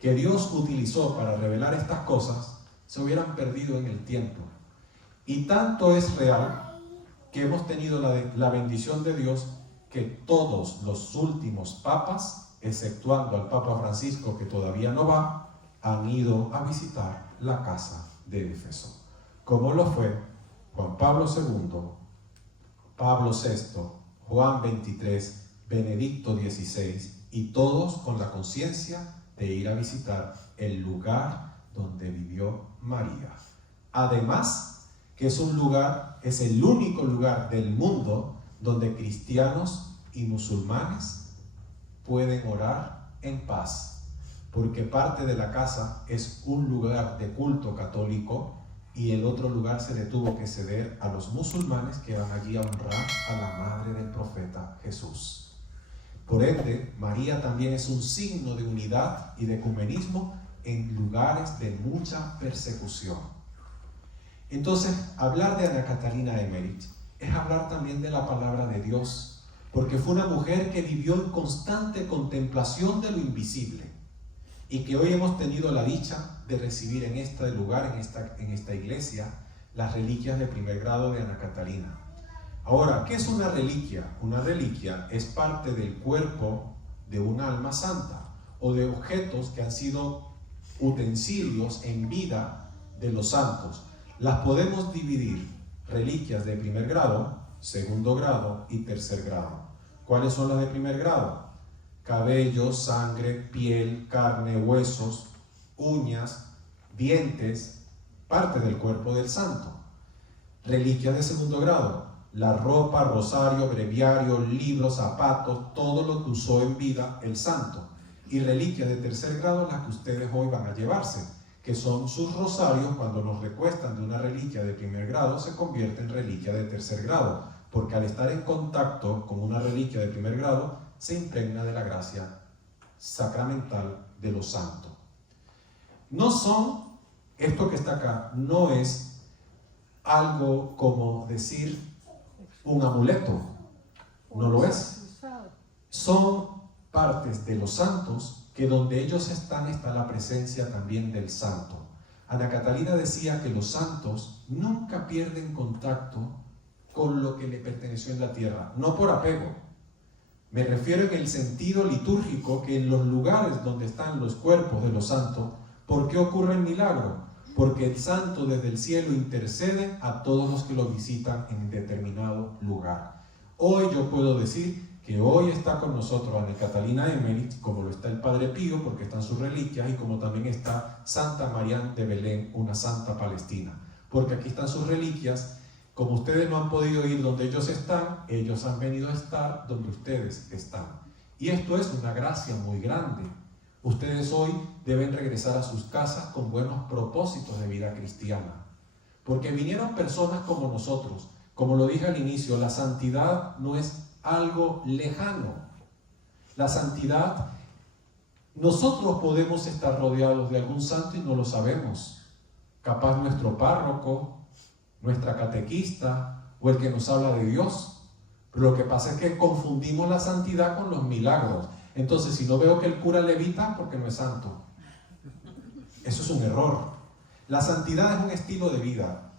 que Dios utilizó para revelar estas cosas, se hubieran perdido en el tiempo. Y tanto es real que hemos tenido la bendición de Dios que todos los últimos papas, exceptuando al Papa Francisco, que todavía no va, han ido a visitar la casa de Éfeso, como lo fue Juan Pablo II, Pablo VI, Juan XXIII, Benedicto XVI, y todos con la conciencia de ir a visitar el lugar donde vivió María. Además, que es un lugar, es el único lugar del mundo donde cristianos y musulmanes pueden orar en paz, porque parte de la casa es un lugar de culto católico y el otro lugar se le tuvo que ceder a los musulmanes que van allí a honrar a la madre del profeta Jesús. Por ende, María también es un signo de unidad y de ecumenismo en lugares de mucha persecución. Entonces, hablar de Ana Catalina Emmerich es hablar también de la palabra de Dios, porque fue una mujer que vivió en constante contemplación de lo invisible y que hoy hemos tenido la dicha de recibir en este lugar, en esta iglesia, las reliquias de primer grado de Ana Catalina. Ahora, ¿qué es una reliquia? Una reliquia es parte del cuerpo de un alma santa o de objetos que han sido utensilios en vida de los santos. Las podemos dividir: reliquias de primer grado, segundo grado y tercer grado. ¿Cuáles son las de primer grado? Cabello, sangre, piel, carne, huesos, uñas, dientes, parte del cuerpo del santo. Reliquias de segundo grado: la ropa, rosario, breviario, libros, zapatos, todo lo que usó en vida el santo. Y reliquias de tercer grado, las que ustedes hoy van a llevarse, que son sus rosarios. Cuando nos recuestan de una reliquia de primer grado, se convierte en reliquia de tercer grado, porque al estar en contacto con una reliquia de primer grado, se impregna de la gracia sacramental de los santos. No son, esto que está acá, no es algo como decir un amuleto, no lo es. Son partes de los santos que donde ellos están está la presencia también del santo. Ana Catalina decía que los santos nunca pierden contacto con lo que le perteneció en la tierra, no por apego. Me refiero en el sentido litúrgico, que en los lugares donde están los cuerpos de los santos, ¿por qué ocurre el milagro? Porque el santo desde el cielo intercede a todos los que lo visitan en determinado lugar. Hoy yo puedo decir que hoy está con nosotros Ana Catalina Emmerich, como lo está el Padre Pío, porque están sus reliquias, y como también está Santa María de Belén, una santa palestina, porque aquí están sus reliquias. Como ustedes no han podido ir donde ellos están, ellos han venido a estar donde ustedes están. Y esto es una gracia muy grande. Ustedes hoy deben regresar a sus casas con buenos propósitos de vida cristiana, porque vinieron personas como nosotros. Como lo dije al inicio, la santidad no es algo lejano. La santidad, nosotros podemos estar rodeados de algún santo y no lo sabemos. Capaz nuestro párroco, nuestra catequista o el que nos habla de Dios. Pero lo que pasa es que confundimos la santidad con los milagros. Entonces, si no veo que el cura levita, porque no es santo. Eso es un error. La santidad es un estilo de vida.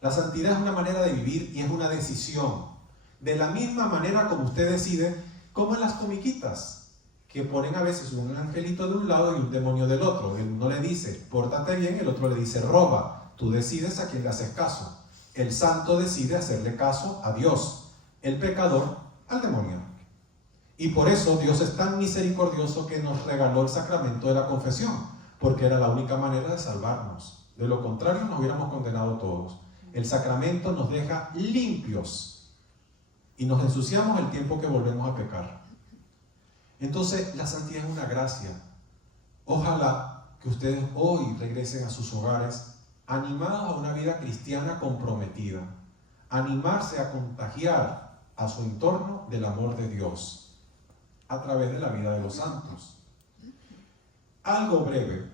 La santidad es una manera de vivir y es una decisión. De la misma manera como usted decide, como en las comiquitas, que ponen a veces un angelito de un lado y un demonio del otro. El uno le dice, pórtate bien, el otro le dice, roba. Tú decides a quién le haces caso. El santo decide hacerle caso a Dios. El pecador al demonio. Y por eso Dios es tan misericordioso que nos regaló el sacramento de la confesión, porque era la única manera de salvarnos. De lo contrario nos hubiéramos condenado todos. El sacramento nos deja limpios y nos ensuciamos el tiempo que volvemos a pecar. Entonces la santidad es una gracia. Ojalá que ustedes hoy regresen a sus hogares animados a una vida cristiana comprometida, animarse a contagiar a su entorno del amor de Dios a través de la vida de los santos. Algo breve.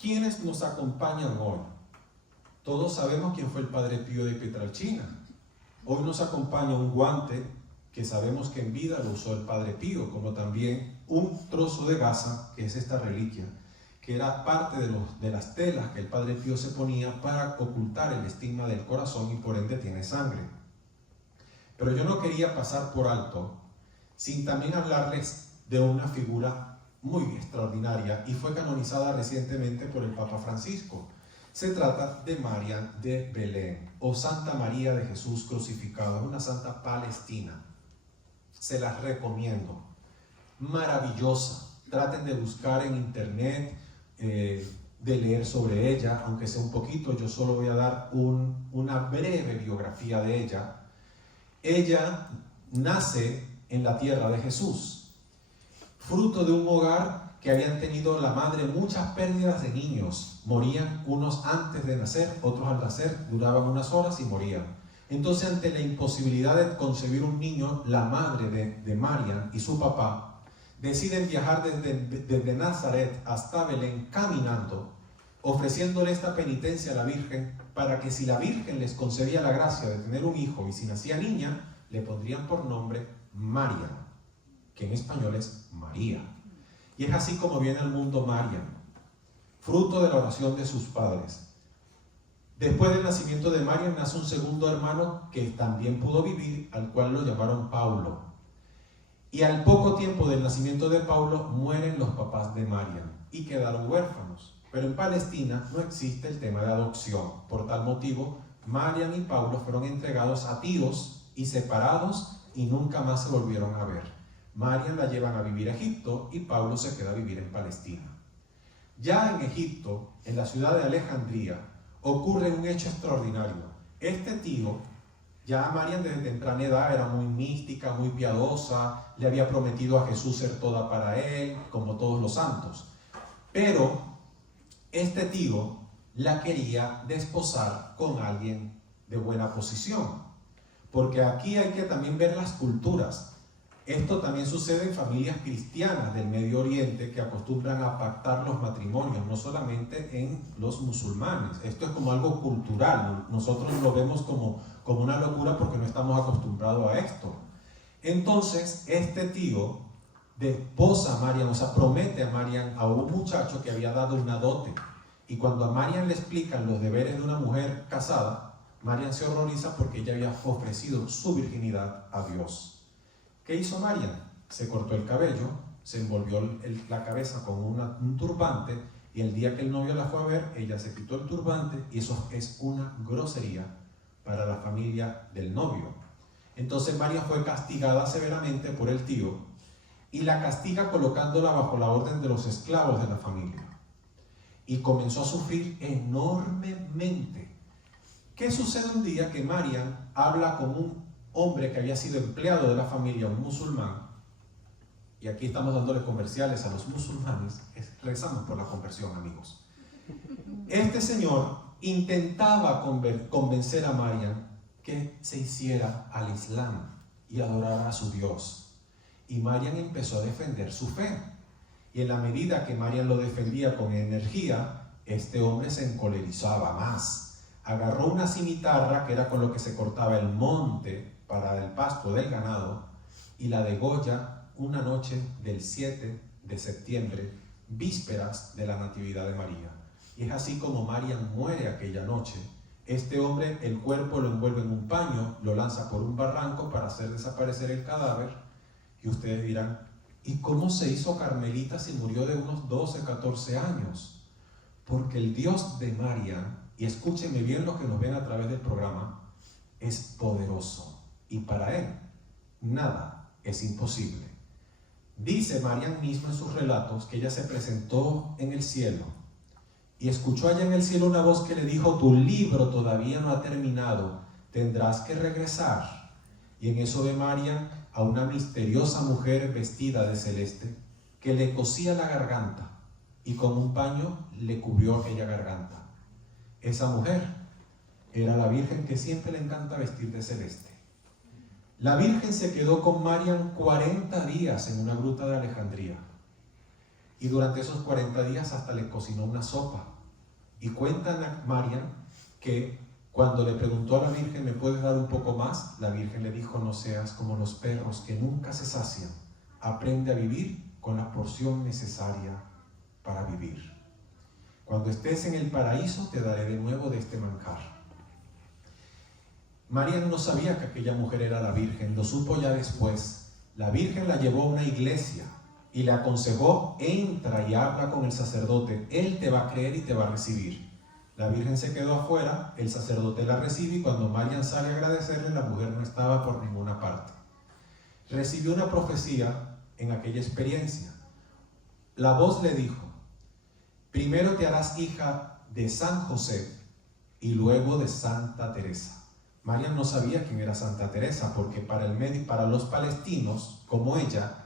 ¿Quiénes nos acompañan hoy? Todos sabemos quién fue el Padre Pío de Pietrelcina. Hoy nos acompaña un guante que sabemos que en vida lo usó el Padre Pío, como también un trozo de gasa, que es esta reliquia, que era parte de las telas que el Padre Pío se ponía para ocultar el estigma del corazón y por ende tiene sangre. Pero yo no quería pasar por alto sin también hablarles de una figura muy extraordinaria y fue canonizada recientemente por el Papa Francisco. Se trata de María de Belén o Santa María de Jesús crucificado. Es una santa palestina. Se las recomiendo. Maravillosa. Traten de buscar en internet, de leer sobre ella, aunque sea un poquito. Yo solo voy a dar una breve biografía de ella. Ella nace en la tierra de Jesús, fruto de un hogar que habían tenido la madre muchas pérdidas de niños. Morían unos antes de nacer, otros al nacer duraban unas horas y morían. Entonces, ante la imposibilidad de concebir un niño, la madre de María y su papá deciden viajar desde Nazaret hasta Belén caminando, ofreciéndole esta penitencia a la Virgen, para que si la Virgen les concedía la gracia de tener un hijo y si nacía niña, le pondrían por nombre María, que en español es María. Y es así como viene al mundo María, fruto de la oración de sus padres. Después del nacimiento de María nace un segundo hermano que también pudo vivir, al cual lo llamaron Paulo. Y al poco tiempo del nacimiento de Paulo mueren los papás de María y quedaron huérfanos. Pero en Palestina no existe el tema de adopción. Por tal motivo, María y Paulo fueron entregados a tíos y separados y nunca más se volvieron a ver. María la llevan a vivir a Egipto y Paulo se queda a vivir en Palestina. Ya en Egipto, en la ciudad de Alejandría, ocurre un hecho extraordinario. Este tío, ya María desde temprana edad era muy mística, muy piadosa, le había prometido a Jesús ser toda para él, como todos los santos. Pero este tío la quería desposar con alguien de buena posición. Porque aquí hay que también ver las culturas. Esto también sucede en familias cristianas del Medio Oriente que acostumbran a pactar los matrimonios, no solamente en los musulmanes. Esto es como algo cultural. Nosotros lo vemos como una locura porque no estamos acostumbrados a esto. Entonces, este tío desposa a Marian, o sea, promete a Marian a un muchacho que había dado una dote. Y cuando a Marian le explican los deberes de una mujer casada, Marian se horroriza porque ella había ofrecido su virginidad a Dios. ¿Qué hizo Marian? Se cortó el cabello, se envolvió la cabeza con un turbante, y el día que el novio la fue a ver, ella se quitó el turbante, y eso es una grosería para la familia del novio. Entonces Marian fue castigada severamente por el tío, y la castiga colocándola bajo la orden de los esclavos de la familia. Y comenzó a sufrir enormemente. ¿Qué sucede un día? Que Marian habla con un hombre que había sido empleado de la familia, un musulmán, y aquí estamos dándole comerciales a los musulmanes, rezamos por la conversión, amigos. Este señor intentaba convencer a Marian que se hiciera al Islam y adorara a su Dios. Y Marian empezó a defender su fe. Y en la medida que Marian lo defendía con energía, este hombre se encolerizaba más. Agarró una cimitarra, que era con lo que se cortaba el monte para el pasto del ganado, y la degolla una noche del 7 de septiembre, vísperas de la Natividad de María. Y es así como Marian muere aquella noche. Este hombre, el cuerpo lo envuelve en un paño, lo lanza por un barranco para hacer desaparecer el cadáver. Y ustedes dirán, ¿y cómo se hizo carmelita si murió de unos 12, 14 años? Porque el Dios de Marian, y escúchenme bien los que nos ven a través del programa, es poderoso. Y para él, nada es imposible. Dice Marian misma en sus relatos que ella se presentó en el cielo y escuchó allá en el cielo una voz que le dijo: tu libro todavía no ha terminado, tendrás que regresar. Y en eso ve Marian a una misteriosa mujer vestida de celeste que le cosía la garganta y con un paño le cubrió aquella garganta. Esa mujer era la Virgen que siempre le encanta vestir de celeste. La Virgen se quedó con Marian 40 días en una gruta de Alejandría. Y durante esos 40 días hasta le cocinó una sopa. Y cuentan a Marian que cuando le preguntó a la Virgen, ¿me puedes dar un poco más? La Virgen le dijo: no seas como los perros que nunca se sacian. Aprende a vivir con la porción necesaria para vivir. Cuando estés en el paraíso te daré de nuevo de este manjar. Marian no sabía que aquella mujer era la Virgen, lo supo ya después. La Virgen la llevó a una iglesia y le aconsejó: entra y habla con el sacerdote, él te va a creer y te va a recibir. La Virgen se quedó afuera, el sacerdote la recibe, y cuando Marian sale a agradecerle, la mujer no estaba por ninguna parte. Recibió una profecía en aquella experiencia. La voz le dijo: primero te harás hija de San José y luego de Santa Teresa. Marian no sabía quién era Santa Teresa, porque para los palestinos, como ella,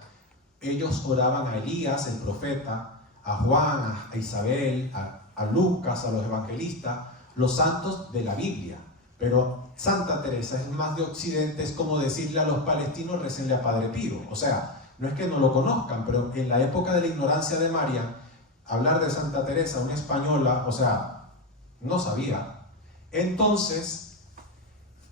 ellos oraban a Elías, el profeta, a Juan, a Isabel, a Lucas, a los evangelistas, los santos de la Biblia. Pero Santa Teresa es más de Occidente, es como decirle a los palestinos: récenle a Padre Pío. O sea, no es que no lo conozcan, pero en la época de la ignorancia de Marian, hablar de Santa Teresa, una española, o sea, no sabía. Entonces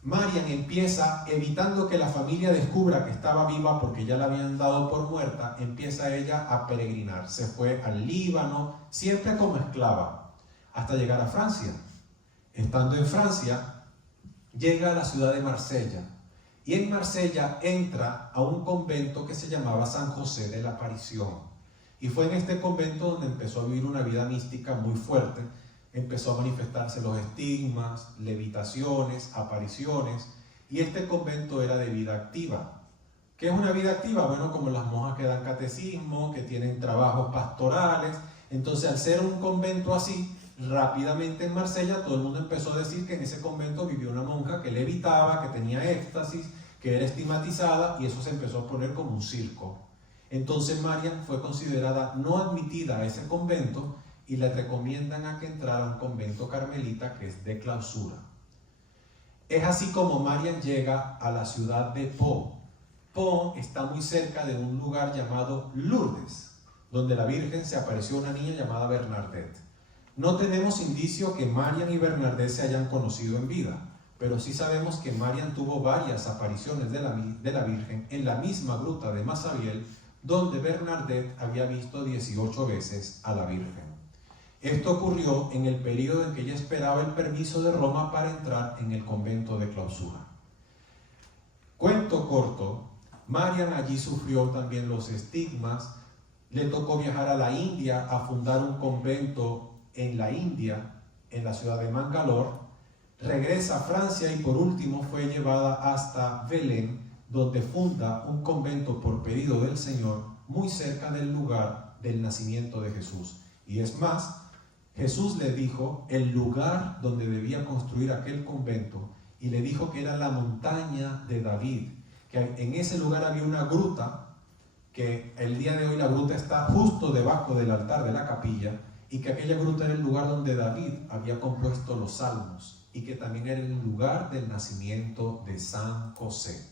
Marian empieza, evitando que la familia descubra que estaba viva porque ya la habían dado por muerta, empieza ella a peregrinar. Se fue al Líbano, siempre como esclava, hasta llegar a Francia. Estando en Francia, llega a la ciudad de Marsella. Y en Marsella entra a un convento que se llamaba San José de la Aparición. Y fue en este convento donde empezó a vivir una vida mística muy fuerte. Empezó a manifestarse los estigmas, levitaciones, apariciones, y este convento era de vida activa. ¿Qué es una vida activa? Bueno, como las monjas que dan catecismo, que tienen trabajos pastorales. Entonces, al ser un convento así, rápidamente en Marsella todo el mundo empezó a decir que en ese convento vivía una monja que levitaba, que tenía éxtasis, que era estigmatizada, y eso se empezó a poner como un circo. Entonces Marian fue considerada no admitida a ese convento, y le recomiendan a que entrara a un convento carmelita que es de clausura. Es así como Marian llega a la ciudad de Po. Po está muy cerca de un lugar llamado Lourdes, donde la Virgen se apareció a una niña llamada Bernadette. No tenemos indicio que Marian y Bernadette se hayan conocido en vida, pero sí sabemos que Marian tuvo varias apariciones de la Virgen en la misma gruta de Masabiel, donde Bernadette había visto 18 veces a la Virgen. Esto ocurrió en el periodo en que ella esperaba el permiso de Roma para entrar en el convento de clausura. Cuento corto, Marian allí sufrió también los estigmas, le tocó viajar a la India a fundar un convento en la India, en la ciudad de Mangalore, regresa a Francia y por último fue llevada hasta Belén, donde funda un convento por pedido del Señor, muy cerca del lugar del nacimiento de Jesús. Y es más, Jesús le dijo el lugar donde debía construir aquel convento y le dijo que era la montaña de David, que en ese lugar había una gruta, que el día de hoy la gruta está justo debajo del altar de la capilla, y que aquella gruta era el lugar donde David había compuesto los salmos y que también era el lugar del nacimiento de San José.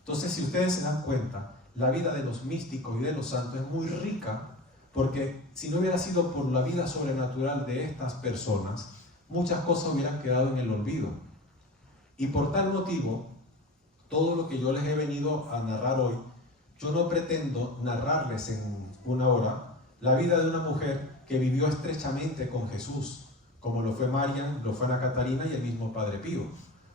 Entonces, si ustedes se dan cuenta, la vida de los místicos y de los santos es muy rica, porque si no hubiera sido por la vida sobrenatural de estas personas, muchas cosas hubieran quedado en el olvido. Y por tal motivo, todo lo que yo les he venido a narrar hoy, yo no pretendo narrarles en una hora la vida de una mujer que vivió estrechamente con Jesús, como lo fue Marian, lo fue Ana Catalina y el mismo Padre Pío.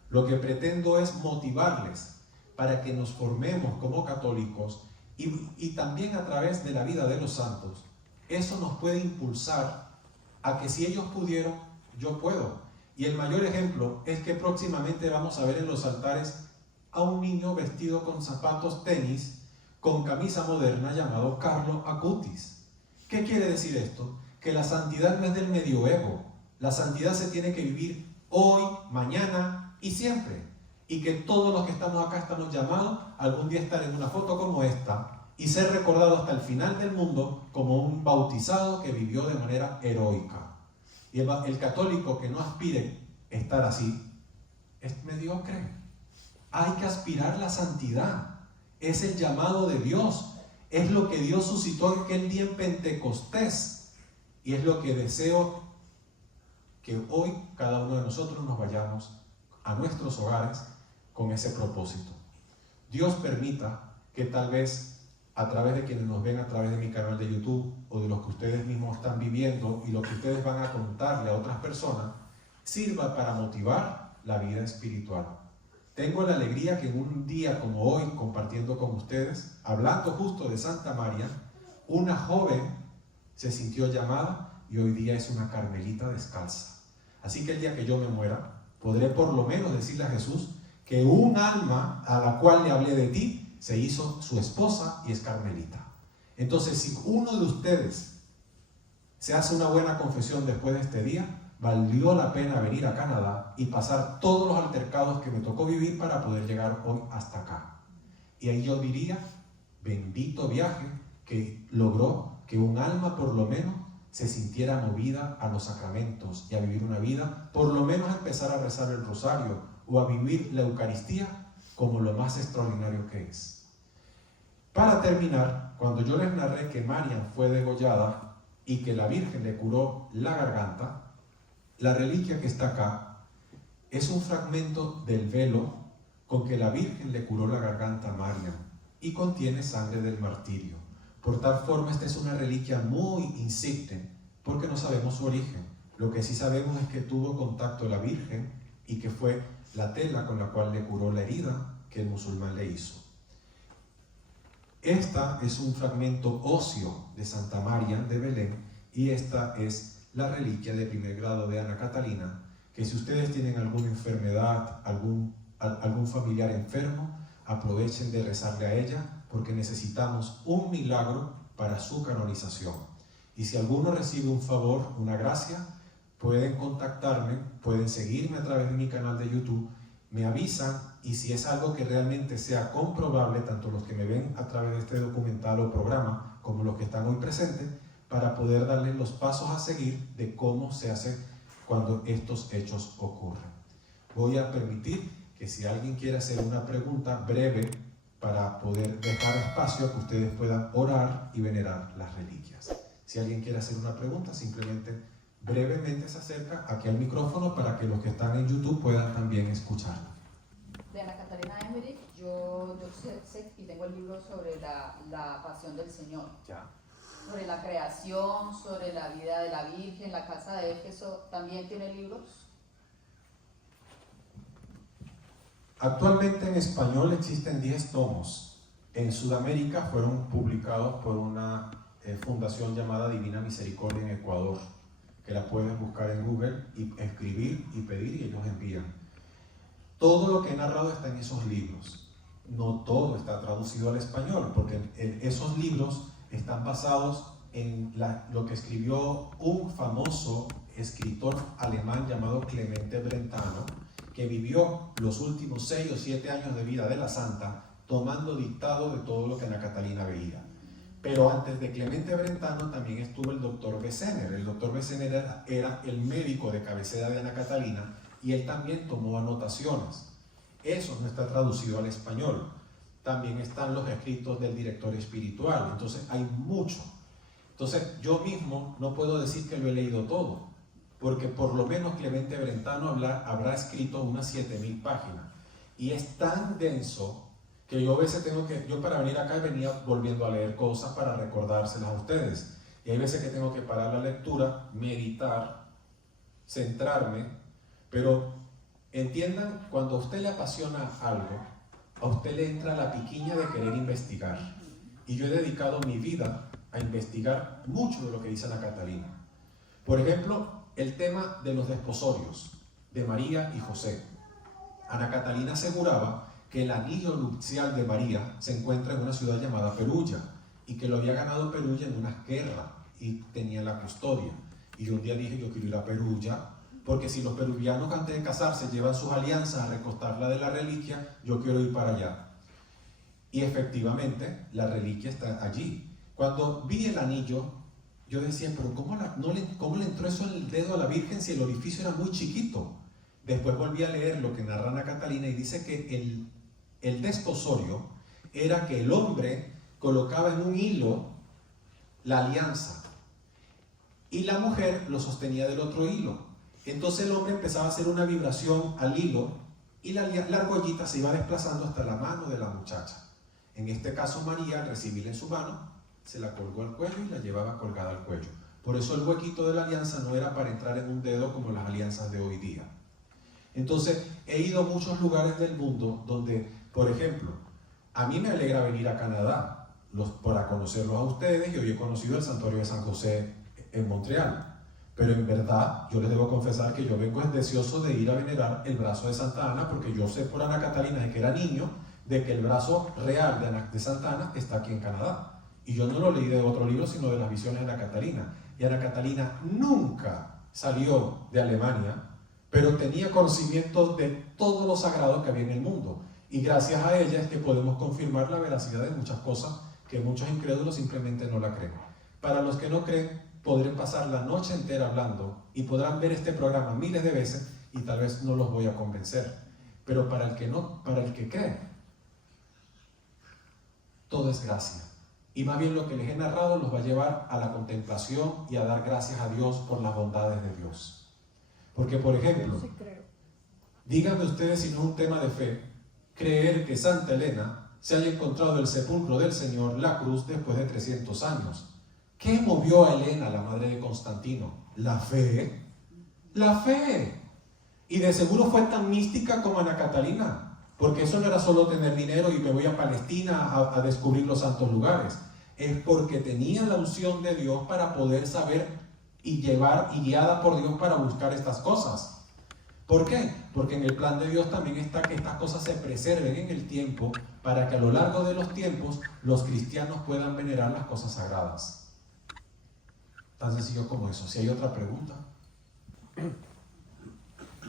Lo que pretendo es motivarles para que nos formemos como católicos y también a través de la vida de los santos. Eso nos puede impulsar a que si ellos pudieron, yo puedo. Y el mayor ejemplo es que próximamente vamos a ver en los altares a un niño vestido con zapatos tenis, con camisa moderna, llamado Carlo Acutis. ¿Qué quiere decir esto? Que la santidad no es del medioevo. La santidad se tiene que vivir hoy, mañana y siempre. Y que todos los que estamos acá estamos llamados a algún día estar en una foto como esta y ser recordados hasta el final del mundo como un bautizado que vivió de manera heroica. Y el católico que no aspire a estar así es mediocre. Hay que aspirar a la santidad. Es el llamado de Dios. Es lo que Dios suscitó aquel día en Pentecostés. Y es lo que deseo que hoy cada uno de nosotros nos vayamos a nuestros hogares con ese propósito. Dios permita que tal vez a través de quienes nos ven a través de mi canal de YouTube o de los que ustedes mismos están viviendo y lo que ustedes van a contarle a otras personas, sirva para motivar la vida espiritual. Tengo la alegría que en un día como hoy, compartiendo con ustedes, hablando justo de Santa María, una joven se sintió llamada y hoy día es una carmelita descalza. Así que el día que yo me muera, podré por lo menos decirle a Jesús que un alma a la cual le hablé de ti se hizo su esposa y es carmelita. Entonces, si uno de ustedes se hace una buena confesión después de este día, valió la pena venir a Canadá y pasar todos los altercados que me tocó vivir para poder llegar hoy hasta acá. Y ahí yo diría, bendito viaje que logró que un alma por lo menos se sintiera movida a los sacramentos y a vivir una vida, por lo menos a empezar a rezar el rosario o a vivir la Eucaristía como lo más extraordinario que es. Para terminar, cuando yo les narré que Marian fue degollada y que la Virgen le curó la garganta, la reliquia que está acá es un fragmento del velo con que la Virgen le curó la garganta a Marian y contiene sangre del martirio. Por tal forma, esta es una reliquia muy insigne porque no sabemos su origen. Lo que sí sabemos es que tuvo contacto la Virgen y que fue la tela con la cual le curó la herida que el musulmán le hizo. Esta es un fragmento óseo de Santa María de Belén y esta es la reliquia de primer grado de Ana Catalina, que si ustedes tienen alguna enfermedad, algún familiar enfermo, aprovechen de rezarle a ella porque necesitamos un milagro para su canonización. Y si alguno recibe un favor, una gracia, pueden contactarme, pueden seguirme a través de mi canal de YouTube, me avisan y si es algo que realmente sea comprobable, tanto los que me ven a través de este documental o programa como los que están hoy presentes, para poder darles los pasos a seguir de cómo se hace cuando estos hechos ocurren. Voy a permitir que si alguien quiere hacer una pregunta breve para poder dejar espacio a que ustedes puedan orar y venerar las reliquias. Si alguien quiere hacer una pregunta, simplemente brevemente se acerca aquí al micrófono para que los que están en YouTube puedan también escucharlo. De Ana Catalina Emmerich, yo sé y tengo el libro sobre la pasión del Señor. Ya. Sobre la creación, sobre la vida de la Virgen, la casa de Éfeso, ¿también tiene libros? Actualmente en español existen 10 tomos. En Sudamérica fueron publicados por una fundación llamada Divina Misericordia en Ecuador, que la puedes buscar en Google y escribir y pedir y ellos envían. Todo lo que he narrado está en esos libros. No todo está traducido al español, porque esos libros están basados en lo que escribió un famoso escritor alemán llamado Clemente Brentano, que vivió los últimos 6 o 7 años de vida de la santa tomando dictado de todo lo que Ana Catalina veía. Pero antes de Clemente Brentano también estuvo el doctor Besener. El doctor Besener era el médico de cabecera de Ana Catalina y él también tomó anotaciones. Eso no está traducido al español. También están los escritos del director espiritual. Entonces hay mucho. Entonces yo mismo no puedo decir que lo he leído todo, porque por lo menos Clemente Brentano habrá escrito unas 7000 páginas. Y es tan denso que yo a veces yo para venir acá venía volviendo a leer cosas para recordárselas a ustedes. Y hay veces que tengo que parar la lectura, meditar, centrarme, pero entiendan, cuando a usted le apasiona algo, a usted le entra la piquiña de querer investigar. Y yo he dedicado mi vida a investigar mucho de lo que dice Ana Catalina. Por ejemplo, el tema de los desposorios de María y José. Ana Catalina aseguraba que el anillo nupcial de María se encuentra en una ciudad llamada Perugia y que lo había ganado Perugia en una guerra y tenía la custodia. Y yo un día dije, yo quiero ir a Perugia, porque si los peruvianos antes de casarse llevan sus alianzas a recostarla de la reliquia, yo quiero ir para allá. Y efectivamente, la reliquia está allí. Cuando vi el anillo, yo decía, pero ¿cómo le entró eso en el dedo a la Virgen si el orificio era muy chiquito? Después volví a leer lo que narra Ana Catalina y dice que el desposorio era que el hombre colocaba en un hilo la alianza y la mujer lo sostenía del otro hilo. Entonces el hombre empezaba a hacer una vibración al hilo y la argollita se iba desplazando hasta la mano de la muchacha. En este caso María, al recibirla en su mano, se la colgó al cuello y la llevaba colgada al cuello. Por eso el huequito de la alianza no era para entrar en un dedo como las alianzas de hoy día. Entonces, he ido a muchos lugares del mundo donde, por ejemplo, a mí me alegra venir a Canadá para conocerlos a ustedes. Yo he conocido el santuario de San José en Montreal, pero en verdad yo les debo confesar que yo vengo deseoso de ir a venerar el brazo de Santa Ana, porque yo sé por Ana Catalina desde que era niño de que el brazo real de Santa Ana está aquí en Canadá. Y yo no lo leí de otro libro, sino de las visiones de Ana Catalina. Y Ana Catalina nunca salió de Alemania, pero tenía conocimiento de todo lo sagrado que había en el mundo. Y gracias a ella es que podemos confirmar la veracidad de muchas cosas que muchos incrédulos simplemente no la creen. Para los que no creen, podrán pasar la noche entera hablando y podrán ver este programa miles de veces y tal vez no los voy a convencer. Pero para el que cree, todo es gracia. Y más bien lo que les he narrado los va a llevar a la contemplación y a dar gracias a Dios por las bondades de Dios. Porque, por ejemplo, díganme ustedes si no es un tema de fe, creer que Santa Elena se haya encontrado el sepulcro del Señor, la cruz, después de 300 años. ¿Qué movió a Elena, la madre de Constantino? La fe. La fe. Y de seguro fue tan mística como Ana Catalina, porque eso no era solo tener dinero y me voy a Palestina a descubrir los santos lugares. Es porque tenía la unción de Dios para poder saber y llevar y guiada por Dios para buscar estas cosas. ¿Por qué? Porque en el plan de Dios también está que estas cosas se preserven en el tiempo para que a lo largo de los tiempos los cristianos puedan venerar las cosas sagradas. Tan sencillo como eso. Si hay otra pregunta.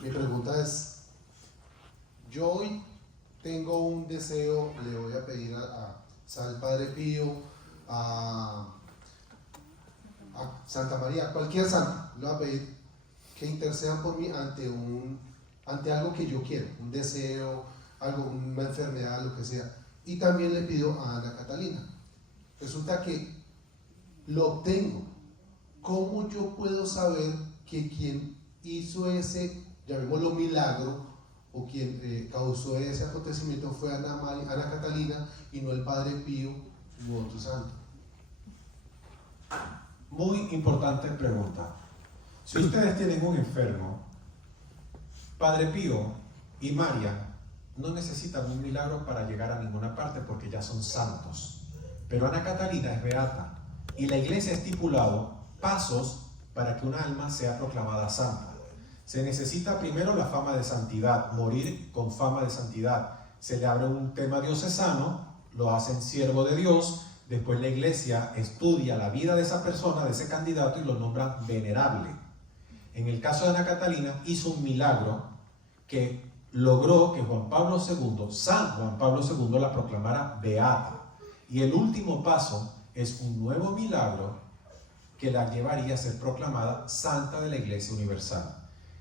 Mi pregunta es, yo hoy tengo un deseo, le voy a pedir al Padre Pío, a Santa María, a cualquier santa, le voy a pedir que intercedan por mí ante algo que yo quiero, un deseo, algo, una enfermedad, lo que sea. Y también le pido a Ana Catalina. Resulta que lo obtengo. ¿Cómo yo puedo saber que quien hizo ese, llamémoslo milagro, o quien causó ese acontecimiento fue Ana Catalina y no el Padre Pío u otro santo? Muy importante pregunta. Si ustedes tienen un enfermo, Padre Pío y María no necesitan un milagro para llegar a ninguna parte porque ya son santos. Pero Ana Catalina es beata y la iglesia ha estipulado pasos para que un alma sea proclamada santa. Se necesita primero la fama de santidad, morir con fama de santidad. Se le abre un tema diocesano, lo hacen siervo de Dios, después la iglesia estudia la vida de esa persona, de ese candidato, y lo nombra venerable. En el caso de Ana Catalina hizo un milagro que logró que San Juan Pablo II la proclamara beata. Y el último paso es un nuevo milagro que la llevaría a ser proclamada santa de la Iglesia Universal.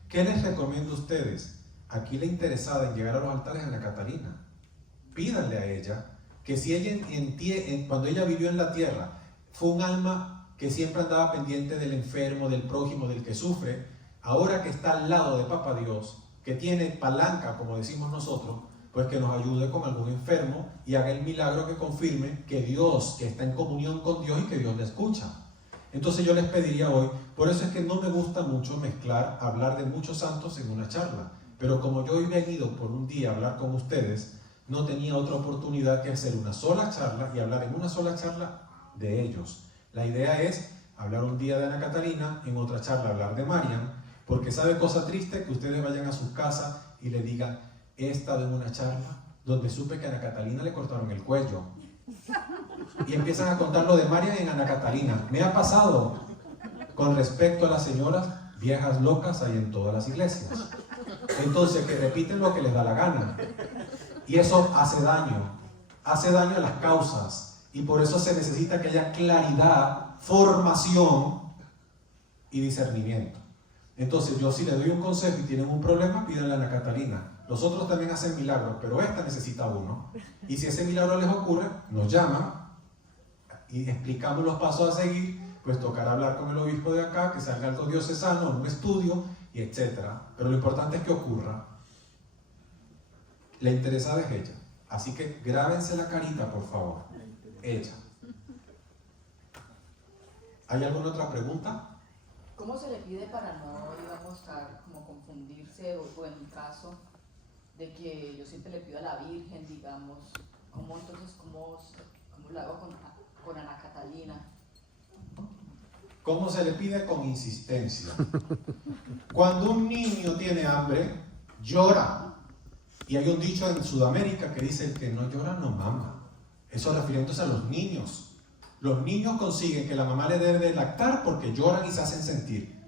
¿Qué les recomiendo a ustedes? Aquí la interesada en llegar a los altares es Ana Catalina. Pídanle a ella que si ella cuando ella vivió en la tierra fue un alma que siempre andaba pendiente del enfermo, del prójimo, del que sufre, ahora que está al lado de Papá Dios, que tiene palanca, como decimos nosotros, pues que nos ayude con algún enfermo y haga el milagro que confirme que Dios, que está en comunión con Dios y que Dios le escucha. Entonces yo les pediría hoy, por eso es que no me gusta mucho hablar de muchos santos en una charla, pero como yo hoy me he venido por un día a hablar con ustedes, no tenía otra oportunidad que hacer una sola charla y hablar en una sola charla de ellos. La idea es hablar un día de Ana Catalina, en otra charla hablar de Mariam, porque sabe cosa triste que ustedes vayan a sus casas y le digan: he estado en una charla donde supe que a Ana Catalina le cortaron el cuello. Y empiezan a contar lo de Mariam en Ana Catalina. Me ha pasado con respecto a las señoras viejas locas hay en todas las iglesias. Entonces, que repiten lo que les da la gana. Y eso hace daño a las causas. Y por eso se necesita que haya claridad, formación y discernimiento. Entonces, yo si le doy un consejo y tienen un problema, pídanle a Ana Catalina. Los otros también hacen milagros, pero esta necesita uno. Y si ese milagro les ocurre, nos llaman y explicamos los pasos a seguir, pues tocará hablar con el obispo de acá, que salga algo diocesano, un estudio, y etcétera. Pero lo importante es que ocurra. La interesada es ella. Así que grábense la carita, por favor. Ella. ¿Hay alguna otra pregunta? ¿Cómo se le pide para no, digamos, como confundirse o en mi caso de que yo siempre le pido a la Virgen, digamos, ¿cómo lo hago con Ana Catalina? ¿Cómo se le pide? Con insistencia. Cuando un niño tiene hambre, llora. Y hay un dicho en Sudamérica que dice: el que no llora no mama. Eso refiriéndose a los niños. Los niños consiguen que la mamá le debe de lactar porque lloran y se hacen sentir.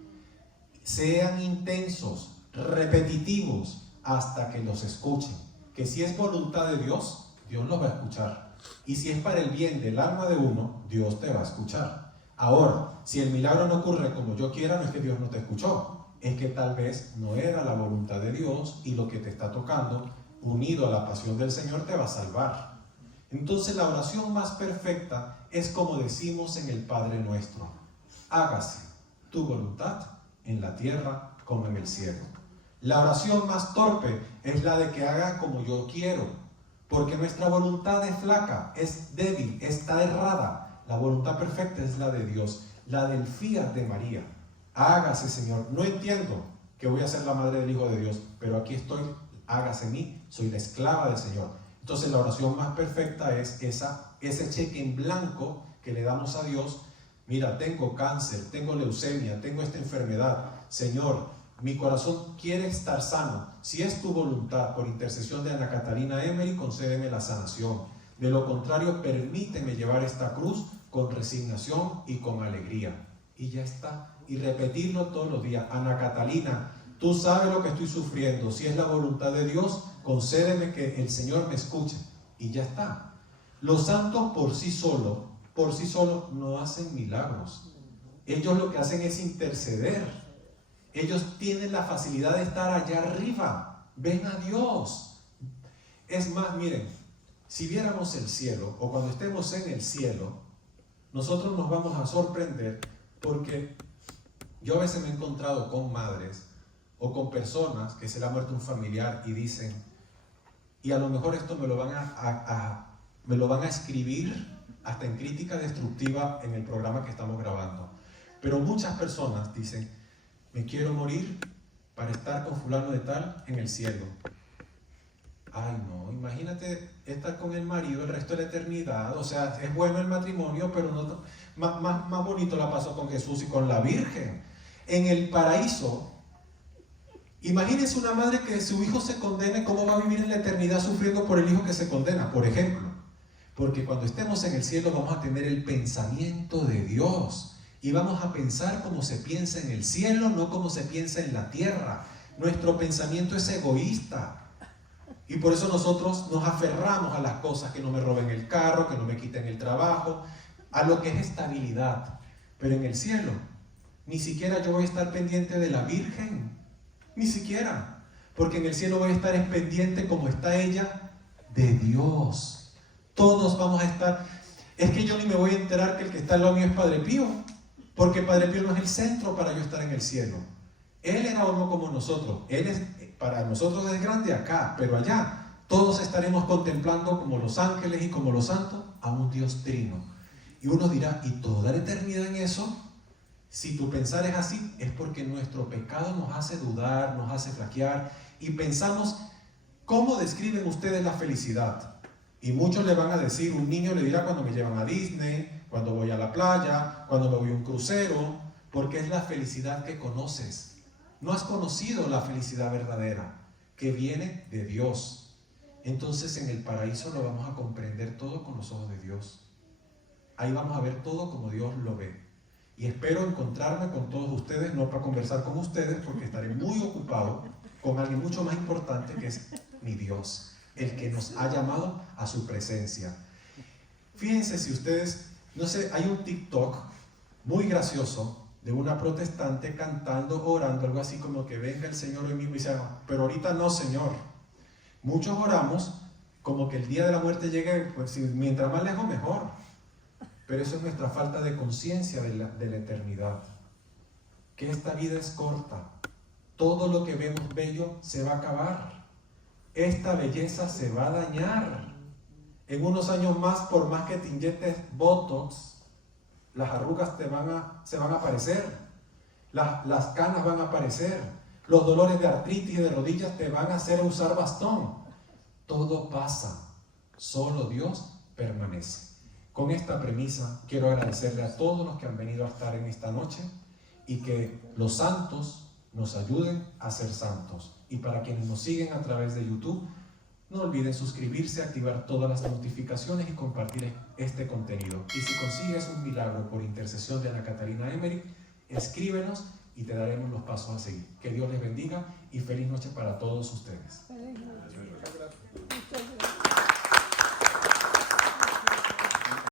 Sean intensos, repetitivos, hasta que los escuchen. Que si es voluntad de Dios, Dios los va a escuchar. Y si es para el bien del alma de uno, Dios te va a escuchar. Ahora, si el milagro no ocurre como yo quiera, no es que Dios no te escuchó. Es que tal vez no era la voluntad de Dios y lo que te está tocando, unido a la pasión del Señor, te va a salvar. Entonces la oración más perfecta es como decimos en el Padre Nuestro: hágase tu voluntad en la tierra como en el cielo. La oración más torpe es la de que haga como yo quiero, porque nuestra voluntad es flaca, es débil, está errada. La voluntad perfecta es la de Dios, la del fiat de María. Hágase, Señor. No entiendo que voy a ser la madre del Hijo de Dios, pero aquí estoy, hágase en mí, soy la esclava del Señor. Entonces la oración más perfecta es ese cheque en blanco que le damos a Dios. Mira, tengo cáncer, tengo leucemia, tengo esta enfermedad. Señor, mi corazón quiere estar sano. Si es tu voluntad, por intercesión de Ana Catalina Emery, concédeme la sanación. De lo contrario, permíteme llevar esta cruz con resignación y con alegría. Y ya está. Y repetirlo todos los días. Ana Catalina, tú sabes lo que estoy sufriendo. Si es la voluntad de Dios, concédeme que el Señor me escuche. Y ya está. Los santos por sí solos no hacen milagros. Ellos lo que hacen es interceder. Ellos tienen la facilidad de estar allá arriba. Ven a Dios. Es más, miren, si viéramos el cielo o cuando estemos en el cielo, nosotros nos vamos a sorprender porque yo a veces me he encontrado con madres o con personas que se le ha muerto un familiar y dicen, y a lo mejor esto me lo van a escribir hasta en crítica destructiva en el programa que estamos grabando. Pero muchas personas dicen, me quiero morir para estar con fulano de tal en el cielo. Ay no, imagínate estar con el marido el resto de la eternidad. O sea, es bueno el matrimonio, pero no, más bonito la pasó con Jesús y con la Virgen. En el paraíso, imagínense una madre que su hijo se condene, ¿cómo va a vivir en la eternidad sufriendo por el hijo que se condena? Por ejemplo, porque cuando estemos en el cielo vamos a tener el pensamiento de Dios. Y vamos a pensar como se piensa en el cielo, no como se piensa en la tierra. Nuestro pensamiento es egoísta. Y por eso nosotros nos aferramos a las cosas, que no me roben el carro, que no me quiten el trabajo, a lo que es estabilidad. Pero en el cielo, ni siquiera yo voy a estar pendiente de la Virgen. Ni siquiera. Porque en el cielo voy a estar pendiente como está ella, de Dios. Todos vamos a estar... Es que yo ni me voy a enterar que el que está al lado mío es Padre Pío. Porque Padre Pío no es el centro para yo estar en el cielo. Él era uno como nosotros. Él es, para nosotros es grande acá, pero allá todos estaremos contemplando como los ángeles y como los santos a un Dios trino. Y uno dirá, ¿y toda la eternidad en eso? Si tu pensar es así, es porque nuestro pecado nos hace dudar, nos hace flaquear y pensamos, ¿cómo describen ustedes la felicidad? Y muchos le van a decir, un niño le dirá cuando me llevan a Disney, cuando voy a la playa, cuando me voy a un crucero, porque es la felicidad que conoces. No has conocido la felicidad verdadera, que viene de Dios. Entonces en el paraíso lo vamos a comprender todo con los ojos de Dios. Ahí vamos a ver todo como Dios lo ve. Y espero encontrarme con todos ustedes, no para conversar con ustedes, porque estaré muy ocupado con alguien mucho más importante que es mi Dios, el que nos ha llamado a su presencia. Fíjense si ustedes... No sé, hay un TikTok muy gracioso de una protestante cantando, orando, algo así como que venga el Señor hoy mismo y dice, pero ahorita no, Señor. Muchos oramos como que el día de la muerte llegue, pues mientras más lejos mejor. Pero eso es nuestra falta de conciencia de la eternidad. Que esta vida es corta. Todo lo que vemos bello se va a acabar. Esta belleza se va a dañar. En unos años más, por más que te inyectes Botox, las arrugas se van a aparecer, las canas van a aparecer, los dolores de artritis y de rodillas te van a hacer usar bastón. Todo pasa, solo Dios permanece. Con esta premisa quiero agradecerle a todos los que han venido a estar en esta noche y que los santos nos ayuden a ser santos. Y para quienes nos siguen a través de YouTube, no olviden suscribirse, activar todas las notificaciones y compartir este contenido. Y si consigues un milagro por intercesión de Ana Catalina Emmerich, escríbenos y te daremos los pasos a seguir. Que Dios les bendiga y feliz noche para todos ustedes. Feliz noche.